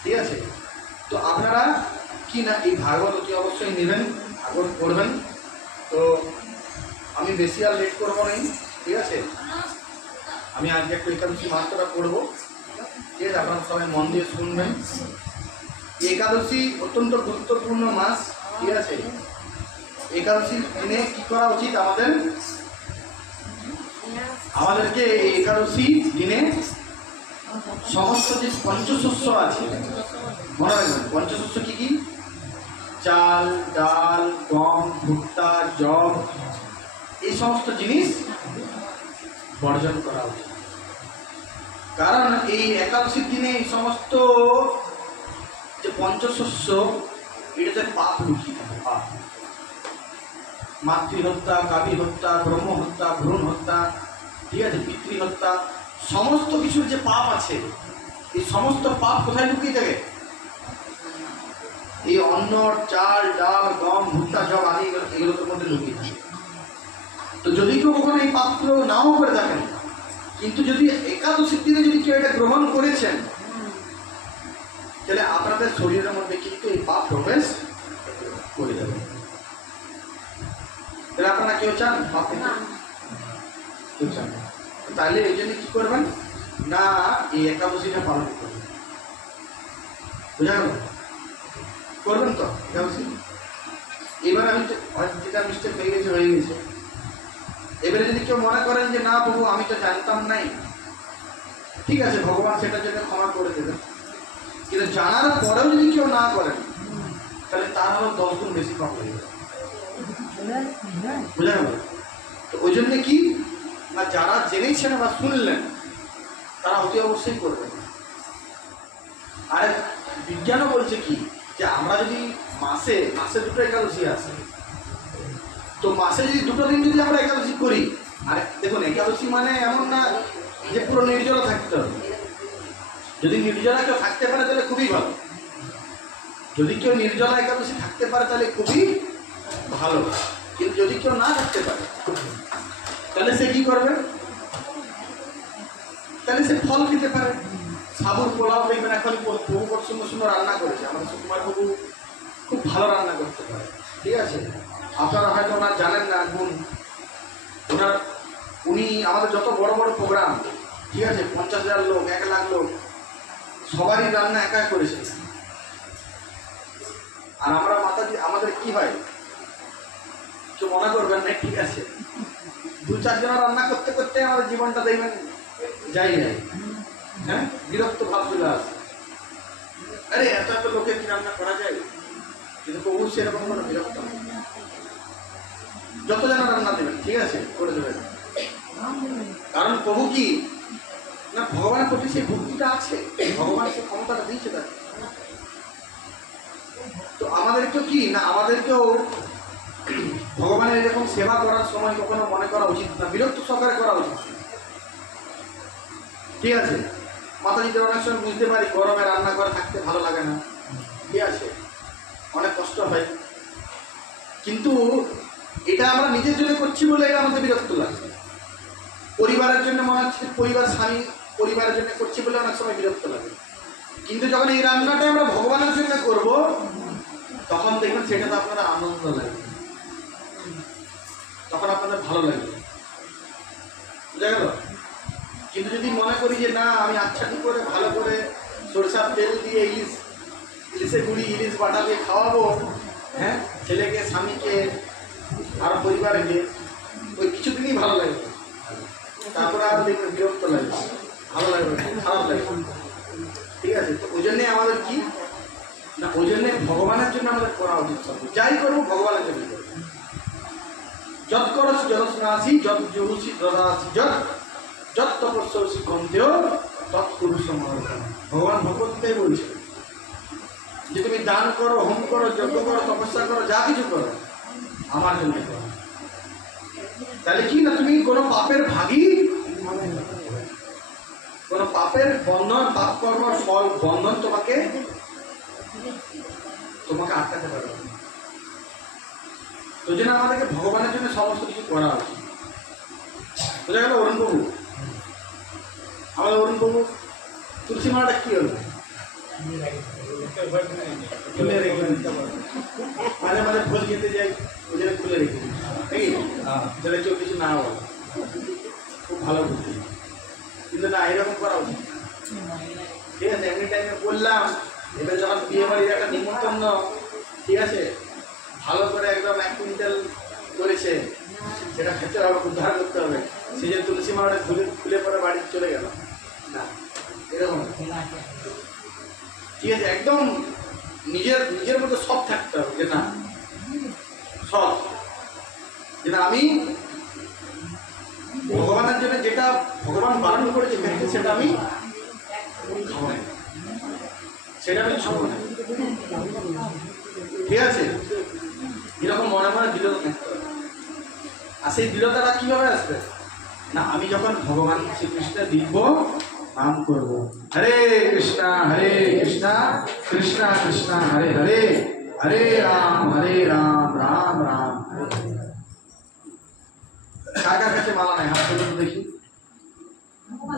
ঠিক আছে? তো আপনারা কি না এই ভাগবত অতি অবশ্যই নেবেন, ভাগবত পড়বেন। তো আমি বেশি আর লেট করবো না, ঠিক আছে? আমি আজকে একটু একাদশী মাহাত্ম্যটা পড়বো, ঠিক আছে? আপনারা সবাই মন দিয়ে শুনবেন। একাদশী অত্যন্ত গুরুত্বপূর্ণ মাস, ঠিক আছে? একাদশীর দিনে কি করা উচিত আমাদেরকে এই একাদশী দিনে সমস্ত যে পঞ্চশস্য আছে, মনে রাখবেন পঞ্চশস্য কি কি? চাল, ডাল, গম, ভুট্টা, যব, এই সমস্ত জিনিস বর্জন করা উচিত। কারণ এই একাদশীর দিনে এই সমস্ত যে পঞ্চশস্য, এটাতে পাপ লুকিয়ে থাকে। পাপ, মাতৃহত্যা, কাবি হত্যা, ব্রহ্ম হত্যা, ভ্রূণ হত্যা, ঠিক আছে, পিতৃহত্যা, সমস্ত কিছুর যে পাপ আছে, এই সমস্ত পাপ কোথায় লুকিয়ে থাকে? এই অন্ন, চাল, ডাল, গম, ভুট্টা, জব আদি এগুলোর মধ্যে লুকিয়ে থাকে। তো যদি কেউ কখনো এই পাপগুলো নাও করে থাকেন, কিন্তু যদি একাদশীর দিনে যদি কেউ এটা গ্রহণ করেছেন, তাহলে আপনাদের শরীরের মধ্যে কিন্তু এই পাপ প্রবেশ করে যাবে। তাহলে আপনারা কেউ চান পাপ পেতে? কেউ চান? তাহলে এই জন্য কি করবেন না, এই একাদশীটা পালন করবেন। বুঝা গেল? করবেন তো একাদশী? এবার আমি যেটা মিস্টেক হয়ে গেছে। এবারে যদি কেউ মনে করেন যে না প্রভু আমি তো জানতাম নাই, ঠিক আছে, ভগবান সেটার জন্য ক্ষমা করে দেবেন। কিন্তু জানার পরেও যদি কেউ না করেন, তাহলে তার আরো 10 গুণ বেশি পাপ হয়ে যাবে। বুঝা গেল? তো ওই জন্য কি না, যারা জেনেছেন বা শুনলেন তারা অতি অবশ্যই করবেন। আর বিজ্ঞানও বলছে কি যে আমরা যদি মাসে 2টো একাদশী আছে, তো মাসে যদি 2টো দিন যদি আমরা একাদশী করি, আর দেখুন একাদশী মানে এমন না যে পুরো নির্জলা থাকতে হবে। যদি নির্জলা কেউ থাকতে পারে তাহলে খুবই ভালো, যদি কেউ নির্জলা একাদশী থাকতে পারে তাহলে খুবই ভালো। কিন্তু যদি কেউ না থাকতে পারে তাহলে সে কি করবে? তাহলে সে ফল খেতে পারে। সাবুর পোলাও দেখবেন এখন প্রভু কত সুন্দর সুন্দর রান্না করেছে, আমাদের সুকুমার প্রভু খুব ভালো রান্না করতে পারে, ঠিক আছে? আপনারা হয়তো ওনার জানেন না গুণ। উনি আমাদের যত বড় বড় প্রোগ্রাম, ঠিক আছে, 50,000 লোক, 1 লাখ লোক, সবারই রান্না একা করেছে। আর আমরা মাতাজি আমাদের কি হয়, কেউ মনে করবেন না, ঠিক আছে, 2-4 জন রান্না করতে করতে আমাদের জীবনটা দেখবেন যাই যায়। হ্যাঁ, বিরক্ত ভাব চলে আসে। আরে এত এত লোকের কি রান্না করা যায়? কিন্তু প্রভু সেরকম কোনো বিরক্ত নেই। যত জন রান্না দেবেন, ঠিক আছে, করে দেবেন। কারণ প্রভু কি না, ভগবানের প্রতি সেই ভক্তিটা আছে, ভগবান সেই ক্ষমতাটা দিয়েছে তাকে। তো আমাদেরকেও কি না, আমাদেরকেও ভগবানের এরকম সেবা করার সময় কখনো মনে করা উচিত না, বিরক্ত সহকারে করা উচিত। ঠিক আছে, মাতাজিদের অনেক সময় বুঝতে পারি গরমে রান্না করে থাকতে ভালো লাগে না, ঠিক আছে, অনেক কষ্ট হয়, কিন্তু এটা আমরা নিজের জন্য করছি বলে এটা আমাদের বিরক্ত লাগছে। পরিবারের জন্য মনে হচ্ছে, পরিবার স্বামী পরিবারের জন্য করছি বলে অনেক সময় বিরক্ত লাগে। কিন্তু যখন এই রান্নাটা আমরা ভগবানের জন্য করব, তখন দেখবেন সেটা তো আপনারা আনন্দ লাগবে, তখন আপনাদের ভালো লাগবে, বুঝা গেল? কিন্তু যদি মনে করি যে না, আমি আচ্ছাটি করে ভালো করে সরষার তেল দিয়ে ইলিশের গুঁড়ি, ইলিশ বাটা দিয়ে খাওয়াবো, হ্যাঁ, ছেলেকে, স্বামীকে, আর পরিবারকে, ওই কিছুদিনই ভালো লাগবে, তারপরে আর দেখবেন বিরক্ত লাগবে, ভালো লাগবে, খারাপ লাগবে। ঠিক আছে, তো ওই জন্যে আমাদের কি না, ওই জন্যে ভগবানের জন্য আমাদের করা উচিত। সব যাই করবো ভগবানের জন্য করবো। যত করছি যদস্নাসি, যত জুহুসি দদাসি, যত তপস্যসি কন্তেয় তৎ পুরুষ সমর্পণ। ভগবান ভগবদ্গীতায় বলছে যে তুমি দান করো, হোম করো, যজ্ঞ করো, তপস্যা করো, যা কিছু করো আমার জন্য করো। তাহলে কি না, তুমি কোনো পাপের ভাগী, কোনো পাপের বন্ধন, পাপ কর্মের ফল বন্ধন তোমাকে আটকাতে পারবে। তো জন্য আমাদেরকে ভগবানের জন্য সমস্ত কিছু করা উচিত। বোঝা গেল? অরুণ বাবু, আমাদের অরুণ বাবু তুলসী মালাটা কি হলো? খুলে রেখে মাঝে মাঝে ভোজ খেতে যাই, ওই জন্য খুলে রেখে দিই, নাকি যেটা কেউ কিছু না বলে। খুব ভালো বুদ্ধি, কিন্তু না, এরকম করা উচিত। ঠিক আছে, এমনি টাইমে বললাম, এবার যখন বিয়ে বাড়ির একটা নিমন্ত্রণ, ঠিক আছে, ভালো করে একদম 1 কুইন্টাল করেছে, সেটা খেতে হবে, উদ্ধার করতে হবে, সেই যে তুলসী মালাটা খুলে পরে বাড়ি চলে গেল না, এরকম। ঠিক আছে, একদম নিজের মধ্যে সৎ থাকতে হবে, যে না, সৎ, যে না, আমি ভগবানের জন্য যেটা ভগবান বারণ করেছে সেটা আমি খাবো না, সেটা আমি খাবো না। ঠিক আছে, এরকম মনে মনে দৃঢ়তা থাকতে হবে। আর সেই দৃঢ়তাটা কিভাবে আসবে না, আমি যখন ভগবান শ্রীকৃষ্ণের দিব্য নাম করবো, হরে কৃষ্ণা কৃষ্ণা কৃষ্ণা হরে হরে, হরে রাম রাম রাম হরে। কার কার কাছে মালা নাই? হাত তুলে দেখি।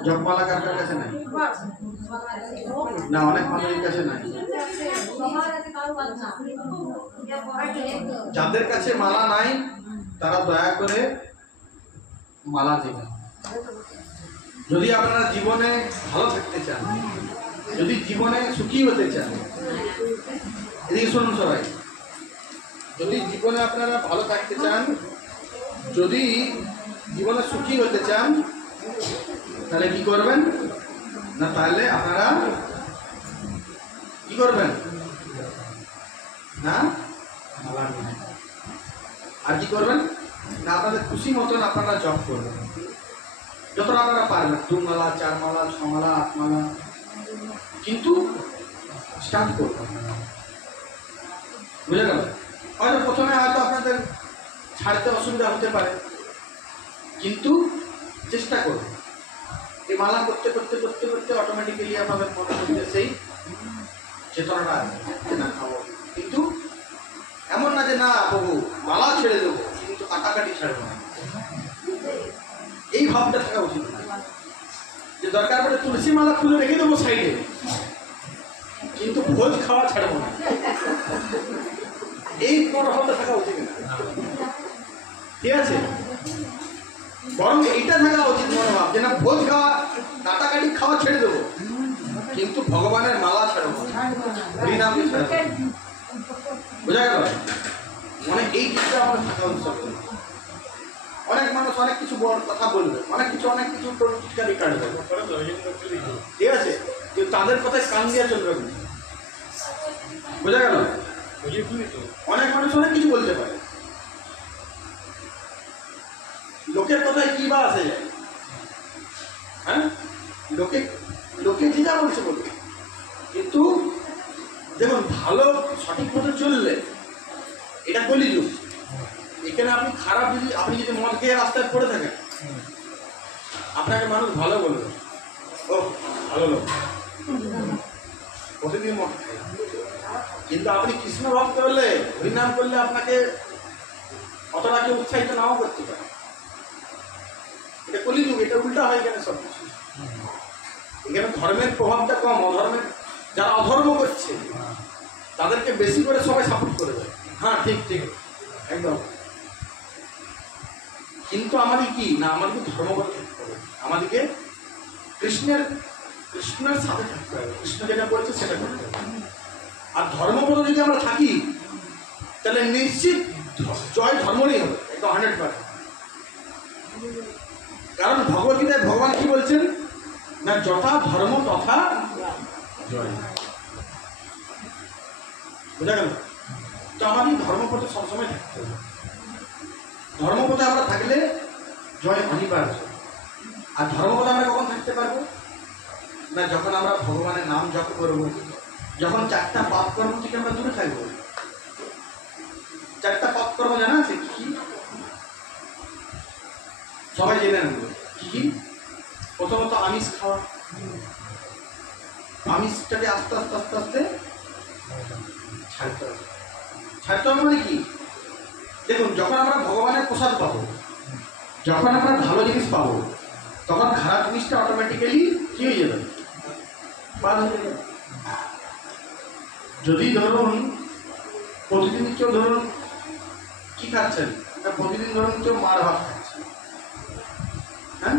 জপমালা কার কার কাছে নাই? না, অনেক মানুষের কাছে নাই। যাদের কাছে মালা নাই তারা দয়া করে মালা দেবেন। যদি আপনারা জীবনে ভালো থাকতে চান, যদি জীবনে সুখী হতে চান, এদিকে শুনুন সবাই, যদি জীবনে আপনারা ভালো থাকতে চান, যদি জীবনে সুখী হতে চান, তাহলে কি করবেন না, তাহলে আপনারা কি করবেন না, মালা নেবেন। আর কি করবেন না, আপনাদের খুশি মতন আপনারা জপ করবেন, যতটা আপনারা পারবেন, 2 মালা, 4 মালা, 6 মালা, 8 মালা, কিন্তু স্টার্ট করবেন। বুঝে গেল? হয়তো প্রথমে হয়তো আপনাদের ছাড়তে অসুবিধা হতে পারে, কিন্তু চেষ্টা করবেন। এই মালা করতে করতে করতে করতে অটোমেটিক্যালি আপনাদের মনে হচ্ছে সেই চেতনাটা আসবে না খাবো। কিন্তু এমন না যে না বাবু মালা ছেড়ে দেবো, কিন্তু কাটাকাটি ছাড়বো না, এই ভাবটা থাকা উচিত না। যে দরকার পড়ে তুলসী মালা খুলে রেখে দেবো সাইডে, কিন্তু ভোজ খাওয়া ছাড়বো না, এই মনোভাবটা থাকা উচিত না। ঠিক আছে, বরং এইটা থাকা উচিত মনোভাব যে না, ভোজ খাওয়া, কাটাকাটি খাওয়া ছেড়ে দেবো, কিন্তু ভগবানের মালা ছাড়বো, হরিনাম ছাড়বো। বোঝা গেল? মানে এই দিকটা আমাদের থাকা উচিত। অনেক মানুষ অনেক কিছু কথা বলবে, অনেক কিছু টিটকারি কাটবে, ঠিক আছে, কিন্তু তাদের কথায় কান দিয়ে চলবে না। বোঝা গেল? অনেক মানুষ অনেক কিছু বলতে পারে, লোকের কথায় কি বা আসে যায়? হ্যাঁ, লোকে যে যা বলছে বলবে, কিন্তু দেখুন ভালো সঠিক মতো চললে, এটা কলিযুগ, এখানে আপনি খারাপ আপনি যদি মদ খেয়ে রাস্তায় পড়ে থাকেন, আপনাকে মানুষ ভালো বলবে, ও ভালো লোক, প্রতিদিন মদ খায়। কিন্তু আপনি কৃষ্ণ ভক্ত হলে, হরিনাম করলে আপনাকে অতটা কেউ উৎসাহিত নাও করতে পারে। এটা কলিযুগ, এটা উল্টা হয় এখানে সব কিছু। এখানে ধর্মের প্রভাবটা কম, অধর্মের যারা অধর্ম করছে তাদেরকে বেশি করে সবাই সাপোর্ট করে দেয়। হ্যাঁ ঠিক ঠিক একদম। কিন্তু আমাদের কি না, আমাদেরকে ধর্মপথে থাকতে হবে, আমাদেরকে কৃষ্ণের সাথে থাকতে হবে, কৃষ্ণ যেটা বলছে সেটা করতে হবে। আর ধর্মপথে যদি আমরা থাকি তাহলে নিশ্চিত জয় ধর্মরই হবে, এটা 100%। কারণ ভগবদ্গীতায় ভগবান কি বলছেন না, যথা ধর্ম তথা জয়। বুঝা গেল? তো আমাদের ধর্মপথে সবসময় থাকতে হবে। ধর্মপথে আমরা থাকলে জয় অনিবার্য। আর ধর্মপথে আমরা কখন থাকতে পারবো না, যখন আমরা ভগবানের নাম জপ করবো, যখন 4টা পাপ কর্ম থেকে আমরা দূরে থাকবো। 4টা পাপ কর্ম জানা আছে কি কি? সবাই জেনে নেব কি কি। প্রথমত আমিষ খাওয়া, আমিষটাকে আস্তে আস্তে আস্তে আস্তে ছাড়তে হবে। ছাড়তে হবে মানে কি? দেখুন, যখন আমরা ভগবানের প্রসাদ পাবো, যখন আমরা ভালো জিনিস পাবো, তখন খারাপ জিনিসটা অটোমেটিক্যালি কি হয়ে যাবে, বাদ হয়ে যাবে। যদি ধরুন প্রতিদিন কেউ ধরুন কি খাচ্ছেন, প্রতিদিন ধরুন কেউ মার ভাত খাচ্ছে, হ্যাঁ,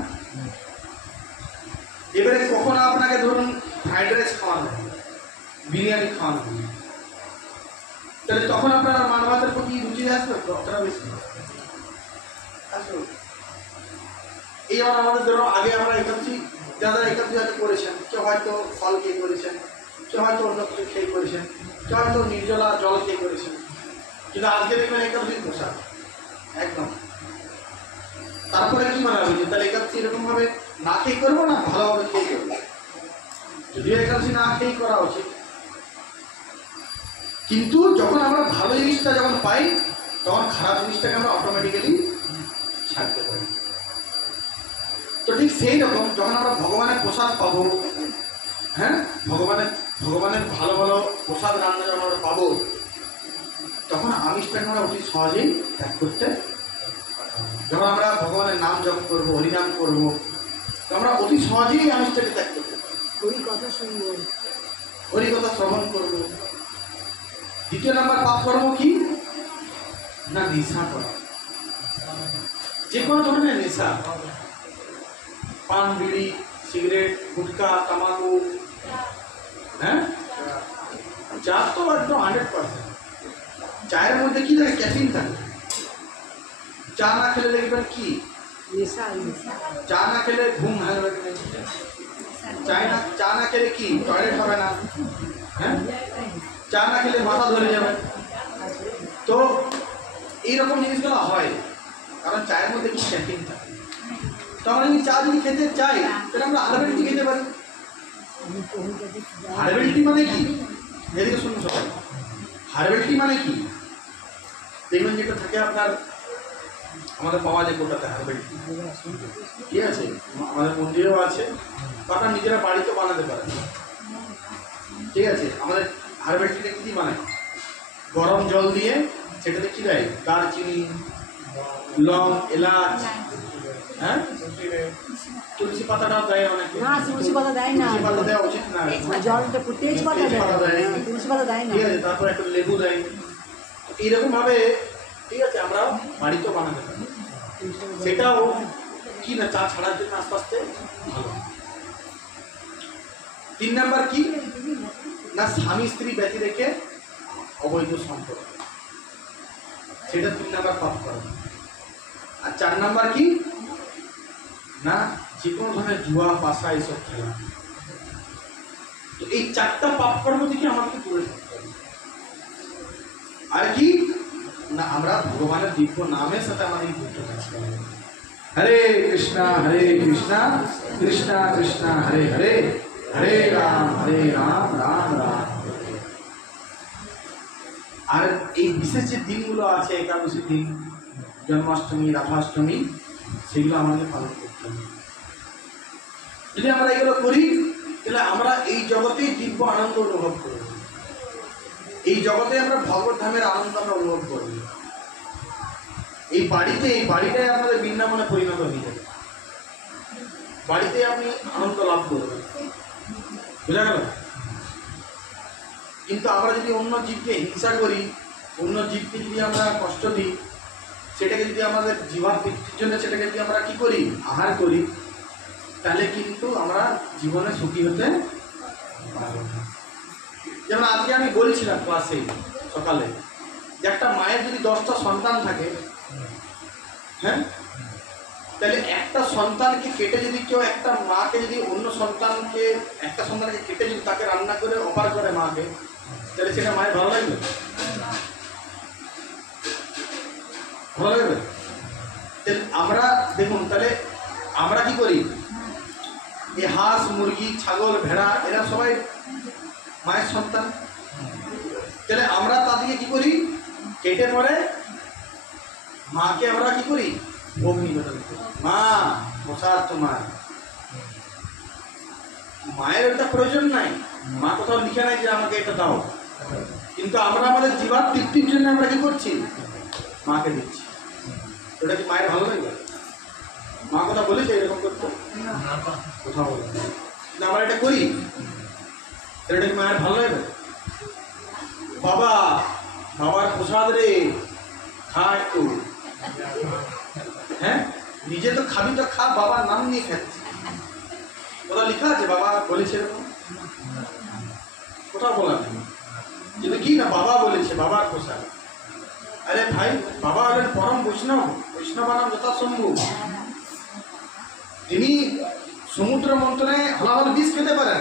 এবারে কখন আপনাকে ধরুন ফ্রাইড রাইস খাওয়ানো, বিরিয়ানি খাওয়ানো, তাহলে তখন আপনার মার ভাতের প্রতি রুচি আসবে, ততটা বেশি আসবে। এই যেমন আমাদের ধরুন আগে আমরা একাদশী, যারা একাদশী হয়তো করেছেন, কেউ হয়তো ফল খেয়ে করেছেন, কেউ হয়তো অন্য কিছু খেয়ে করেছেন, কেউ হয়তো নির্জলা জল খেয়ে করেছেন, কিন্তু আজকে দেখবেন একাদশীর পোশাক একদম। তারপরে কি মনে হবে যে তাহলে একাদশী এরকমভাবে না খেয়ে করবো না ভালোভাবে খেয়ে করবো? যদিও একাদশী না খেয়েই করা উচিত, কিন্তু যখন আমরা ভালো জিনিসটা যখন পাই, তখন খারাপ জিনিসটাকে আমরা অটোমেটিক্যালি ছাড়তে পারি। তো ঠিক সেই রকম যখন আমরা ভগবানের প্রসাদ পাবো, হ্যাঁ, ভগবানের ভালো ভালো প্রসাদ রান্না যখন আমরা পাবো, তখন আমিষটাকে আমরা অতি সহজেই ত্যাগ করতে। যখন আমরা ভগবানের নাম জপ করবো, হরিনাম করবো, তো আমরা অতি সহজেই আমিষটাকে ত্যাগ করতে পারি। হরিকথা শুনবো, হরিকথা শ্রবণ করবো। দ্বিতীয় নাম্বার পাপ কর্ম কি না, নেশা করা, যে কোনো ধরনের নেশা, পান, বিড়ি, সিগারেট, গুটখা, তামাকু, হ্যাঁ, চা তো একদম 100%। চায়ের মধ্যে কি থাকে, ক্যাফিন থাকে। চা না খেলে দেখবেন কি, চা না খেলে ঘুম ভাঙবে, চা না খেলে কি টয়লেট হবে না, হ্যাঁ, চা না খেলে মাথা ধরে যাবে। তো এইরকম জিনিসগুলো হয়, কারণ চায়ের মধ্যে কি ক্যাফিন থাকে। তো আমরা যদি চা যদি খেতে চাই, তাহলে আমরা হার্বাল টি খেতে পারি। হার্বাল টি মানে কি, এদিকে শুনুন সবাই, হার্বাল টি মানে কি? দেখবেন যেটা থাকে আপনার, আমাদের পাওয়া যায় কোটাতে হার্বাল টি, ঠিক আছে, আমাদের মন্দিরেও আছে, আপনার নিজেরা বাড়িতে বানাতে পারেন, ঠিক আছে। আমাদের হার্বাল টিটা কি বানায়, গরম জল দিয়ে সেটাতে কি দেয়, দারচিনি, লং, এলাচ, হ্যাঁ, তুলসী পাতাটাও দেয় অনেকে। না, তুলসী পাতা দেয় না, তুলসী পাতা দেওয়া উচিত না, জলটা তেজপাতা দেয়, তুলসী পাতা দেয় না, ঠিক আছে। তারপর একটা লেবু দেয়, এইরকম ভাবে, ঠিক আছে, আমরা বাড়িতেও বানাতে পারি। সেটাও কি না, চা ছাড়ার জন্য আস্তে আস্তে ভালো। 3 নাম্বার কি না, স্বামী স্ত্রী ব্যতি রেখে অবৈধ সম্পর্ক, সেটা 3 নাম্বার পাপ করা। আর 4 নাম্বার কি না যে কোনো ধরনের জুয়া পাশা এইসব খেলা। তো এই 4টা পাপ কর্ম থেকে আমাকে দূরে থাকতে হবে। আর কি না আমরা ভগবানের দিব্য নামের সাথে আমাদের যুক্ত থাকতে হবে। হরে কৃষ্ণা কৃষ্ণা কৃষ্ণা হরে হরে, হরে রাম রাম রাম। আর এই বিশেষ যে দিনগুলো আছে, একাদশী দিন, জন্মাষ্টমী, রাধাষ্টমী, সেগুলো আমাদের পালন করতে হবে। যদি আমরা এগুলো করি তাহলে আমরা এই জগতেই দিব্য আনন্দ অনুভব করব, এই জগতে আমরা ভগবত ধামের আনন্দ আমরা অনুভব করব। এই বাড়িটাই আপনাদের বৃন্দাবনে পরিণত হয়ে যাবে, বাড়িতে আপনি আনন্দ লাভ করবেন। বোঝা গেল? কিন্তু আমরা যদি অন্য জীবকে হিংসা করি, অন্য জীবকে যদি আমরা কষ্ট দিই, সেটাকে যদি আমাদের জীবন তৃপ্তির জন্য সেটাকে যদি আমরা কি করি, আহার করি, তাহলে কিন্তু আমরা জীবনে সুখী হতে পারব না। যেমন আজকে আমি বলছিলাম ক্লাসে সকালে যে একটা মায়ের যদি 10টা সন্তান থাকে, হ্যাঁ, তাহলে একটা সন্তানকে কেটে যদি কেউ, একটা মাকে যদি অন্য সন্তানকে, একটা সন্তানকে কেটে যদি তাকে রান্না করে অপার করে মাকে, তাহলে সেটা মায়ের ভালো লাগবে? ভালো লাগবে? আমরা দেখুন, তাহলে আমরা কি করি, এই হাঁস, মুরগি, ছাগল, ভেড়া, এরা সবাই মায়ের সন্তান। তাহলে আমরা তাদেরকে কি করি, কেটে পরে মাকে আমরা কি করি, ভোগ নিবেদন করি। মা প্রসাদ তোমার। মায়ের ওটা প্রয়োজন নাই, মা কোথাও লিখে নাই যে আমাকে এটা দাও, কিন্তু আমরা আমাদের জীবন তৃপ্তির জন্য আমরা কি করছি, মাকে দিচ্ছি। ওটা কি মায়ের ভালো লাগবে? মা কথা বলেছে এরকম করতে? কোথাও বলে কিন্তু আমরা এটা করি, এটা কি মায়ের ভালো লাগবে? বাবার প্রসাদ রে, খা একটু। হ্যাঁ, নিজে তো খাবি তো খা, বাবার নাম নিয়ে খাচ্ছি। কোথাও লেখা আছে বাবা বলেছে এরকম? কোথাও বলা নেই। কিন্তু কি না বাবা বলেছে, বাবার প্রসাদ। আরে ভাই, বাবা হলেন পরম বৈষ্ণবানাম যথাসম্ভব। তিনি সমুদ্র মন্থনে হলাহল বিষ খেতে পারেন,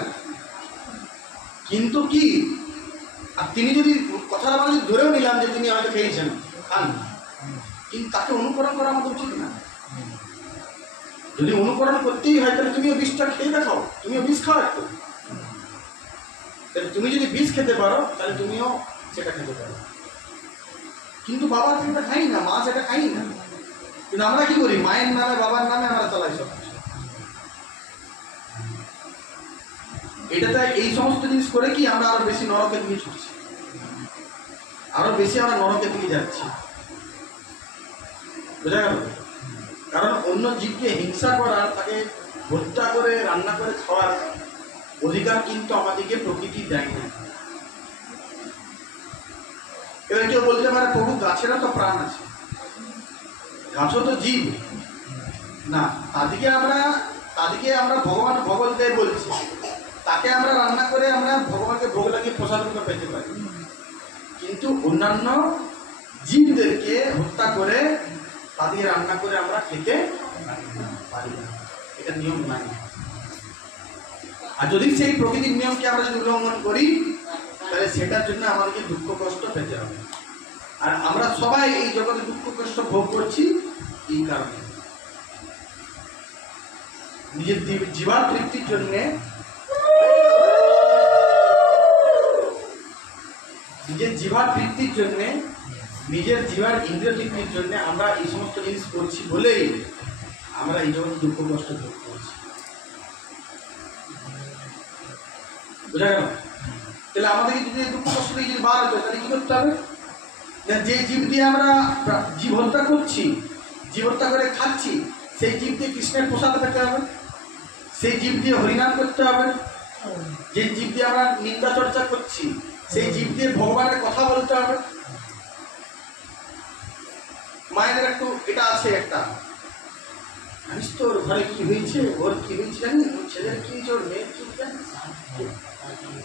কিন্তু কি, আর তিনি যদি কথাটা মানে ধরেও নিলাম যে তিনি হয়তো খেয়েছেন, খান, কিন্তু তাকে অনুকরণ করা আমাদের উচিত না। যদি অনুকরণ করতেই হয় তাহলে তুমিও বিষটা খেয়ে দেখাও, তুমিও বিষ খাও একটু। তাহলে তুমি যদি বিষ খেতে পারো তাহলে তুমিও সেটা খেতে পারো। কিন্তু বাবা সেটা খাই না, মা সেটা খাই না, কিন্তু আমরা কি করি, মায়ের নামে বাবার নামে আমরা চালাই সব। এটাতে এই সমস্ত জিনিস করে কি আমরা আরো বেশি নরকের দিকে ছুটছি, আরো বেশি আমরা নরকের দিকে যাচ্ছি। বোঝা গেল? কারণ অন্য জীবকে হিংসা করার, তাকে হত্যা করে রান্না করে খাওয়ার অধিকার কিন্তু আমাদেরকে প্রকৃতি দেয় না। এবার কেউ বলতে পারে প্রভু গাছেরও তো প্রাণ আছে, গাছও তো জীব না, তাদেরকে আমরা ভগবান ভগবদ্দেব বলছি, তাকে আমরা রান্না করে আমরা ভগবানকে ভোগ লাগিয়ে প্রসাদ রূপে পেতে পারি, কিন্তু অন্যান্য জীবদেরকে হত্যা করে তাদেরকে রান্না করে আমরা খেতে পারি না, এটা নিয়ম নাই। আর যদি সেই প্রকৃতির নিয়মকে আমরা যদি উল্লঙ্ঘন করি তাহলে সেটার জন্য আমাদেরকে দুঃখ কষ্ট পেতে হবে। আর আমরা সবাই এই জগতে দুঃখ কষ্ট ভোগ করছি এই কারণে, নিজের জীবন তৃপ্তির জন্যে, নিজের জীবন তৃপ্তির জন্যে, নিজের জীবন ইন্দ্রিয় তৃপ্তির জন্যে আমরা এই সমস্ত জিনিস করছি বলেই আমরা এই জগতে দুঃখ কষ্ট ভোগ করছি। বোঝা গেল? তাহলে আমাদেরকে যদি দুঃখ কষ্ট দিয়ে যদি বার হতো তাহলে কি করতে হবে, যে জীব দিয়ে আমরা জীব হত্যা করছি, জীব হত্যা করে খাচ্ছি, সেই জীব দিয়ে কৃষ্ণের প্রসাদ পেতে হবে, সেই জীব দিয়ে হরিনাম করতে হবে, যে জীব দিয়ে আমরা নিন্দা চর্চা করছি সেই জীব দিয়ে ভগবানের কথা বলতে হবে। মায়েদের একটু এটা আছে, একটা জানিস তো ওর ঘরে কি হয়েছে, ওর কি হয়েছে জানি, ওর ছেলের কি হয়েছে, ওর মেয়ের কি জানি,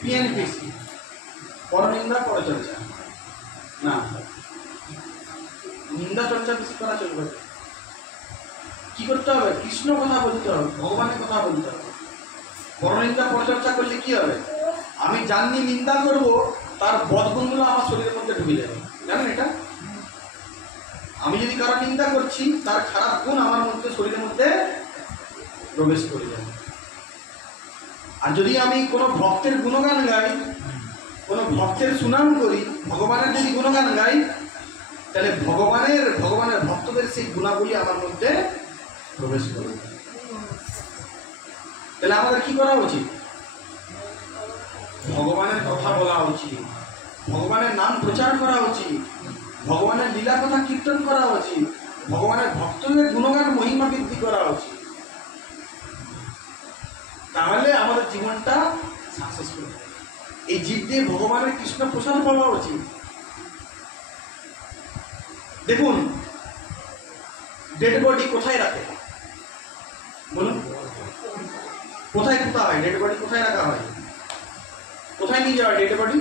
পিএনপিসি, পরনিন্দা পরচর্চা না, নিন্দা চর্চা বেশি করা চলবে। কি করতে হবে? কৃষ্ণ কথা বলতে হবে, ভগবানের কথা বলতে হবে। পরনিন্দা পরচর্চা করলে কি হবে? আমি জানি নিন্দা করব, তার বদগুণগুলো আমার শরীরের মধ্যে ঢুকে যাবে। জানেন এটা? আমি যদি কারো নিন্দা করছি, তার খারাপ গুণ আমার মধ্যে শরীরের মধ্যে প্রবেশ করে যাবে। আর যদি আমি কোনো ভক্তের গুণগান গাই, কোনো ভক্তের সুনাম করি, ভগবানের যদি গুণগান গাই, তাহলে ভগবানের ভক্তদের সেই গুণাবলী আমার মধ্যে প্রবেশ করবে। তাহলে আমাদের কি করা উচিত? ভগবানের কথা বলা উচিত, ভগবানের নাম প্রচার করা উচিত, ভগবানের লীলা কথা কীর্তন করা উচিত, ভগবানের ভক্তদের গুণগান মহিমা বৃদ্ধি করা উচিত। তাহলে আমাদের জীবনটা সাকসেসফুল হবে। এই জীব দিয়ে ভগবানের কৃষ্ণ প্রসাদ পাওয়া উচিত। দেখুন, ডেড বডি কোথায় রাখে বলুন? কোথায় পোতা হয়? ডেড বডি কোথায় রাখা হয়? কোথায় নিয়ে যাওয়া ডেড বডি?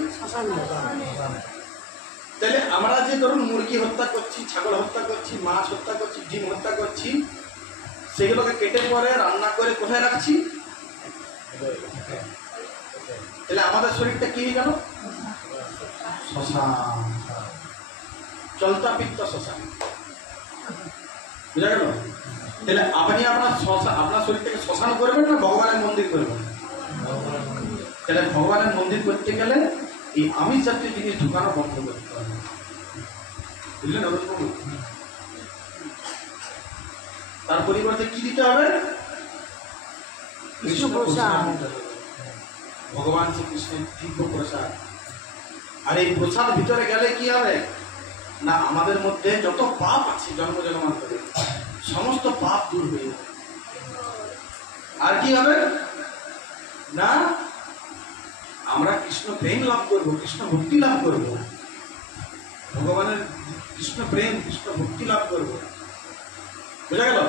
তাহলে আমরা যে ধরুন মুরগি হত্যা করছি, ছাগল হত্যা করছি, মাছ হত্যা করছি, ডিম হত্যা করছি, সেগুলোকে কেটে পরে রান্না করে কোথায় রাখছি? তাহলে আমাদের শরীরটা কি হয়ে গেল? শ্মশান, চলতা পিত্ত শ্মশান। বুঝা গেল? তাহলে আপনি আপনার শরীরটাকে শ্মশান করবেন না ভগবানের মন্দির করবেন? তাহলে ভগবানের মন্দির করতে গেলে এই আমিষ জাতীয় জিনিস ঢুকানো বন্ধ করতে হবে। বুঝলেন? তার পরিবর্তে কি দিতে হবে? কৃষ্ণ প্রসাদ, ভগবান শ্রীকৃষ্ণের দিব্য প্রসাদ। আর এই প্রসাদ ভিতরে গেলে কি হবে না, আমাদের মধ্যে যত পাপ আছে জন্ম জন্মান্তরে সমস্ত পাপ দূর হয়ে যাবে। আর কি হবে না, আমরা কৃষ্ণ প্রেম লাভ করবো, কৃষ্ণ ভক্তি লাভ করবো, ভগবানের কৃষ্ণ প্রেম, কৃষ্ণ ভক্তি লাভ করবো। বোঝা গেল?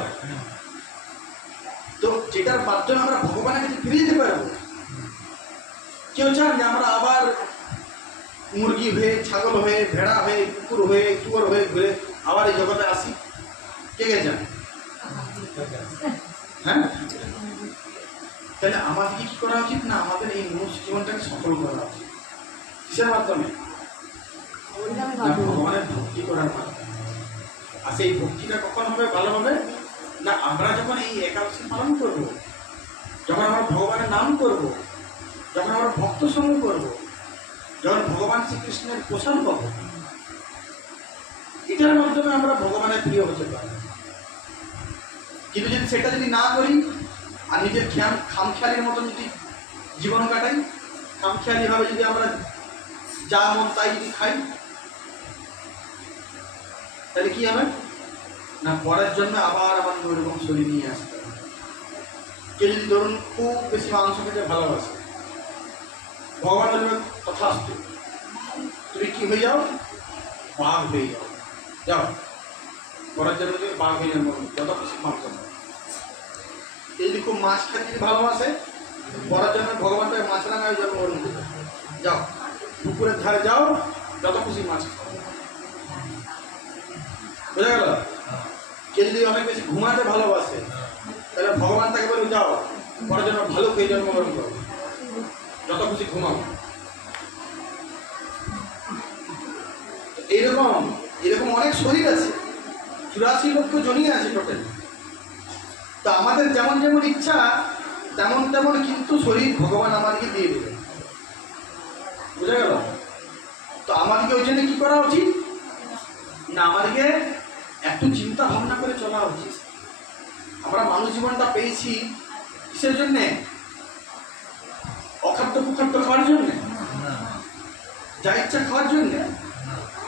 তো যেটার মাধ্যমে আমরা ভগবানের কাছে ফিরে যেতে পারবো। কেউ চান যে আমরা আবার মুরগি হয়ে, ছাগল হয়ে, ভেড়া হয়ে, কুকুর হয়ে, শুয়োর হয়ে ঘুরে আবার এই জগতে আসি? কে কে চান? হ্যাঁ? তাহলে আমাদেরকে কি করা উচিত না, আমাদের এই মনুষ্য জীবনটাকে সফল করা উচিত। কিসের মাধ্যমে? ভগবানের ভক্তি করার মাধ্যমে। আর সেই ভক্তিটা কখন হবে ভালো হবে না, আমরা যখন এই একাদশী পালন করবো, যখন আমরা ভগবানের নাম করব, যখন আমরা ভক্ত সঙ্গ করব, যখন ভগবান শ্রীকৃষ্ণের প্রসাদ পাবো, এটার মাধ্যমে আমরা ভগবানের প্রিয় হতে পারি। কিন্তু যদি সেটা যদি না করি আর নিজের খামখেয়ালির মতন যদি জীবন কাটাই, খামখেয়ালিভাবে যদি আমরা যা মন তাই যদি খাই, তাহলে কি হবে না, পরের জন্য আবার আমাদের ওইরকম শরীর নিয়ে আসতে হবে। কেউ যদি ধরুন খুব বেশি মাংস খেতে ভালোবাসে, ভগবান বলবে তথাস্তু, তুমি কি হয়ে যাও? বাঘ হয়ে যাও, যাও পরের জন্য তুমি বাঘ হয়ে যাও, যত খুশি মাংস। এই যদি খুব মাছ খেতে যদি ভালোবাসে, পরের জন্য ভগবান তাকে মাছ রাঙায় জন্মগ্রহণ করবে, যাও পুকুরের ধারে যাও, যত খুশি মাছ খাও। বোঝা গেল? কে যদি অনেক বেশি ঘুমাতে ভালোবাসে, তাহলে ভগবান তাকে বলে যাও পরের জন্য ভালো খেয়ে জন্মগ্রহণ করো, যত খুশি ঘুমাও। এরকম অনেক শরীর আছে, 84 লক্ষ জনই আছে টোটাল। তো আমাদের যেমন যেমন ইচ্ছা তেমন তেমন কিন্তু শরীর ভগবান আমাদেরকে দিয়ে দেবে। বুঝা গেল? তো আমাদেরকে ওই জন্য কি করা উচিত না, আমাদেরকে একটু চিন্তা ভাবনা করে চলা উচিত। আমরা মানুষ জীবনটা পেয়েছি কিসের জন্যে? অখাদ্য কুখাদ্য খাওয়ার জন্যে, যা ইচ্ছা খাওয়ার জন্যে।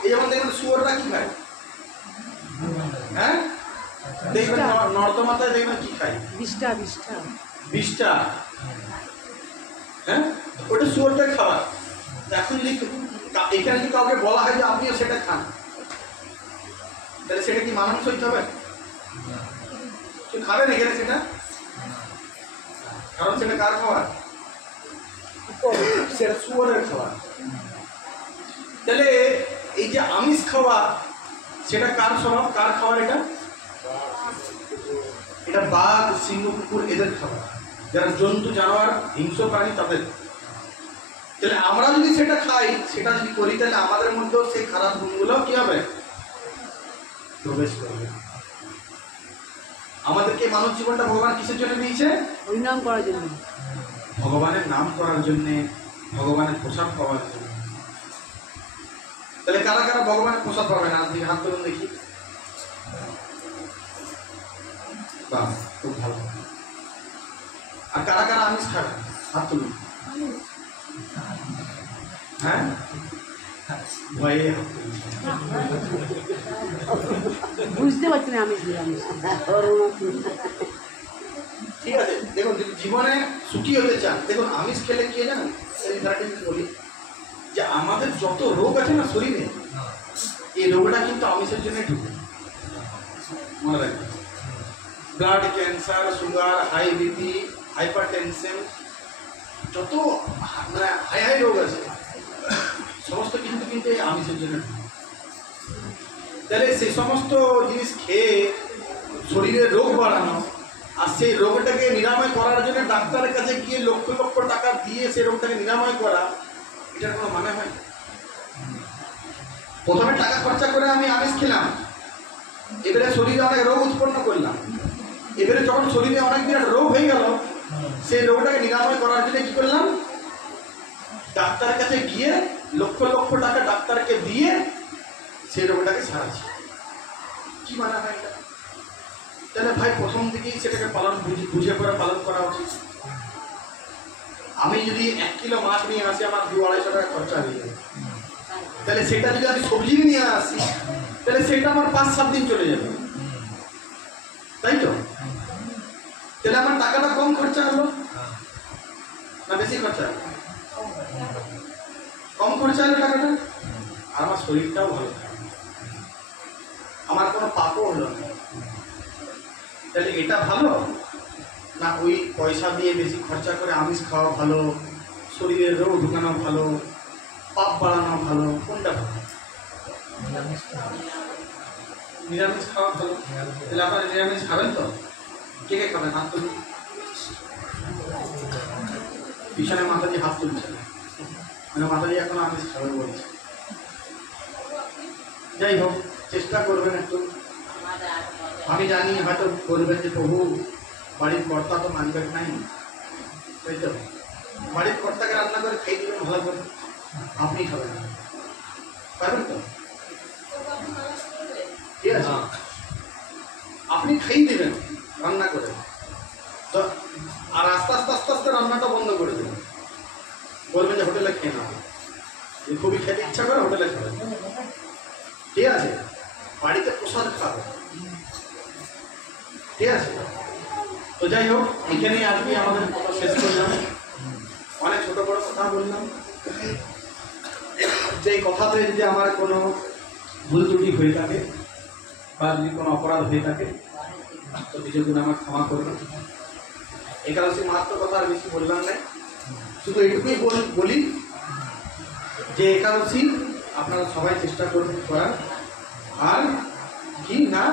এই যেমন দেখবেন শুয়োররা কি খায়, হ্যাঁ দেখবেন নর্দমাতায় দেখবেন কি খায়, বিষটা, হ্যাঁ ওটা শুয়োরটা খাবার। এখন যদি এখানে যদি কাউকে বলা হয় যে আপনিও সেটা খান, তাহলে সেটা কি মানুষ হইতে হবে? খাবেন এখানে সেটা, কারণ সেটা কার খাবার? সেটা শুয়োরের খাবার। তাহলে এই যে আমিষ খাওয়া, সেটা কার স্বভাব, কার খাবার? এটা এটা বাঘ, সিংহ, কুকুর এদের খাবার, যারা জন্তু জানোয়ার হিংস্র প্রাণী তাদের। তাহলে আমরা যদি সেটা খাই, সেটা যদি করি, তাহলে আমাদের মধ্যেও সেই খারাপ গুণগুলো কি হবে? প্রবেশ করবে। আমাদেরকে মানব জীবনটা ভগবান কিসের জন্য দিয়েছে? হরিনাম করার জন্য, ভগবানের নাম করার জন্যে, ভগবানের প্রসাদ পাওয়ার জন্য। তাহলে কারা কারা ভগবানের প্রসাদ পাবে না? আপনি হাত তুলুন দেখি। বাহ, খুব ভালো। আর কারা কারা আমিষ খাবেন? হাত তুলুন। হ্যাঁ, ভয়ে হাত তুলুন। বুঝতে পারছি না আমি নিরামিষ। ঠিক আছে, দেখুন যদি জীবনে সুখী হতে চান, দেখুন আমিষ খেলে কি জানেন, এই ধারাটি যদি বলি যে আমাদের যত রোগ আছে না শরীরে, এই রোগটা কিন্তু আমিষের জন্য ঢুকে। মনে রাখবেন, blood cancer, sugar, high BP, hypertension, যত মানে হাই হাই রোগ আছে সমস্ত কিন্তু এই আমিষের জন্য ঢুকে। তাহলে সেই সমস্ত জিনিস খেয়ে শরীরে রোগ বাড়ানো, আর সেই রোগটাকে নিরাময় করার জন্য ডাক্তারের কাছে গিয়ে লক্ষ লক্ষ টাকা দিয়ে সেই রোগটাকে নিরাময় করা, এটার কোনো মানে হয়? প্রথমে টাকা খরচা করে আমি আমিষ খেলাম, এবারে শরীরে অনেক রোগ উৎপন্ন করলাম, এবারে যখন শরীরে অনেক বিরাট রোগ হয়ে গেল, সেই রোগটাকে নিরাময় করার জন্য কি করলাম? ডাক্তারের কাছে গিয়ে লক্ষ লক্ষ টাকা ডাক্তারকে দিয়ে সেই রোগটাকে সারাচ্ছি। কি মানে হয় এটা? তাহলে ভাই প্রথম থেকেই সেটাকে বুঝে করে পালন করা উচিত। আমি যদি 1 কিলো মাছ নিয়ে আসি, আমার 200-250 টাকা খরচা হয়ে যাবে। তাহলে সেটা যদি আমি সবজি নিয়ে আসি, তাহলে সেটা আমার 5-7 দিন চলে যাবে, তাই তো? তাহলে আমার টাকাটা কম খরচা হলো না বেশি খরচা? কম খরচা হলো টাকাটা, আর আমার শরীরটাও ভালো থাকে, আমার কোনো পাপও হলো না। তাহলে এটা ভালো না ওই পয়সা দিয়ে বেশি খরচা করে আমিষ খাওয়া ভালো, শরীরের রোগ ঢুকানো ভালো, পাপ বাড়ানো ভালো? কোনটা ভালো? নিরামিষ খাওয়া ভালো। তাহলে আপনারা নিরামিষ খাবেন তো? কে কে খাবেন? হাত তুলুন। পিছনে মাতাজি হাত তুলছে, মানে মাতাজি এখন আমিষ খাবে বলছে। যাই হোক, চেষ্টা করবেন একটু। আমি জানি হয়তো বলবেন যে প্রভু বাড়ির কর্তা তো মানবে নাই, তাই তো? বাড়ির কর্তাকে রান্না করে খাই দেবেন ভালো করে, আপনি খাবেন, পারবেন তো? ঠিক আছে, আপনি খাই দেবেন রান্না করে তো, আর আস্তে আস্তে আস্তে আস্তে রান্নাটা বন্ধ করে দেবেন। বলবেন যে হোটেলে খেয়ে নেবো, খুবই খেতে ইচ্ছা করে হোটেলে খাবেন, ঠিক আছে? বাড়িতে প্রসাদ খাবেন, ঠিক আছে? তো যাই হোক, এখানেই আজকে আমাদের কথা শেষ করলাম। অনেক ছোট বড় কথা বললাম। যে কথাতে যদি আমার কোনো ভুল ত্রুটি হয়ে থাকে বা যদি কোনো অপরাধ হয়ে থাকে, তো কিছুদিন আমার ক্ষমা করবেন। একাদশী মাত্র কথা আর বেশি বললাম না, শুধু এইটুকুই বলি যে একাদশী আপনারা সবাই চেষ্টা করবেন করার, আর কি না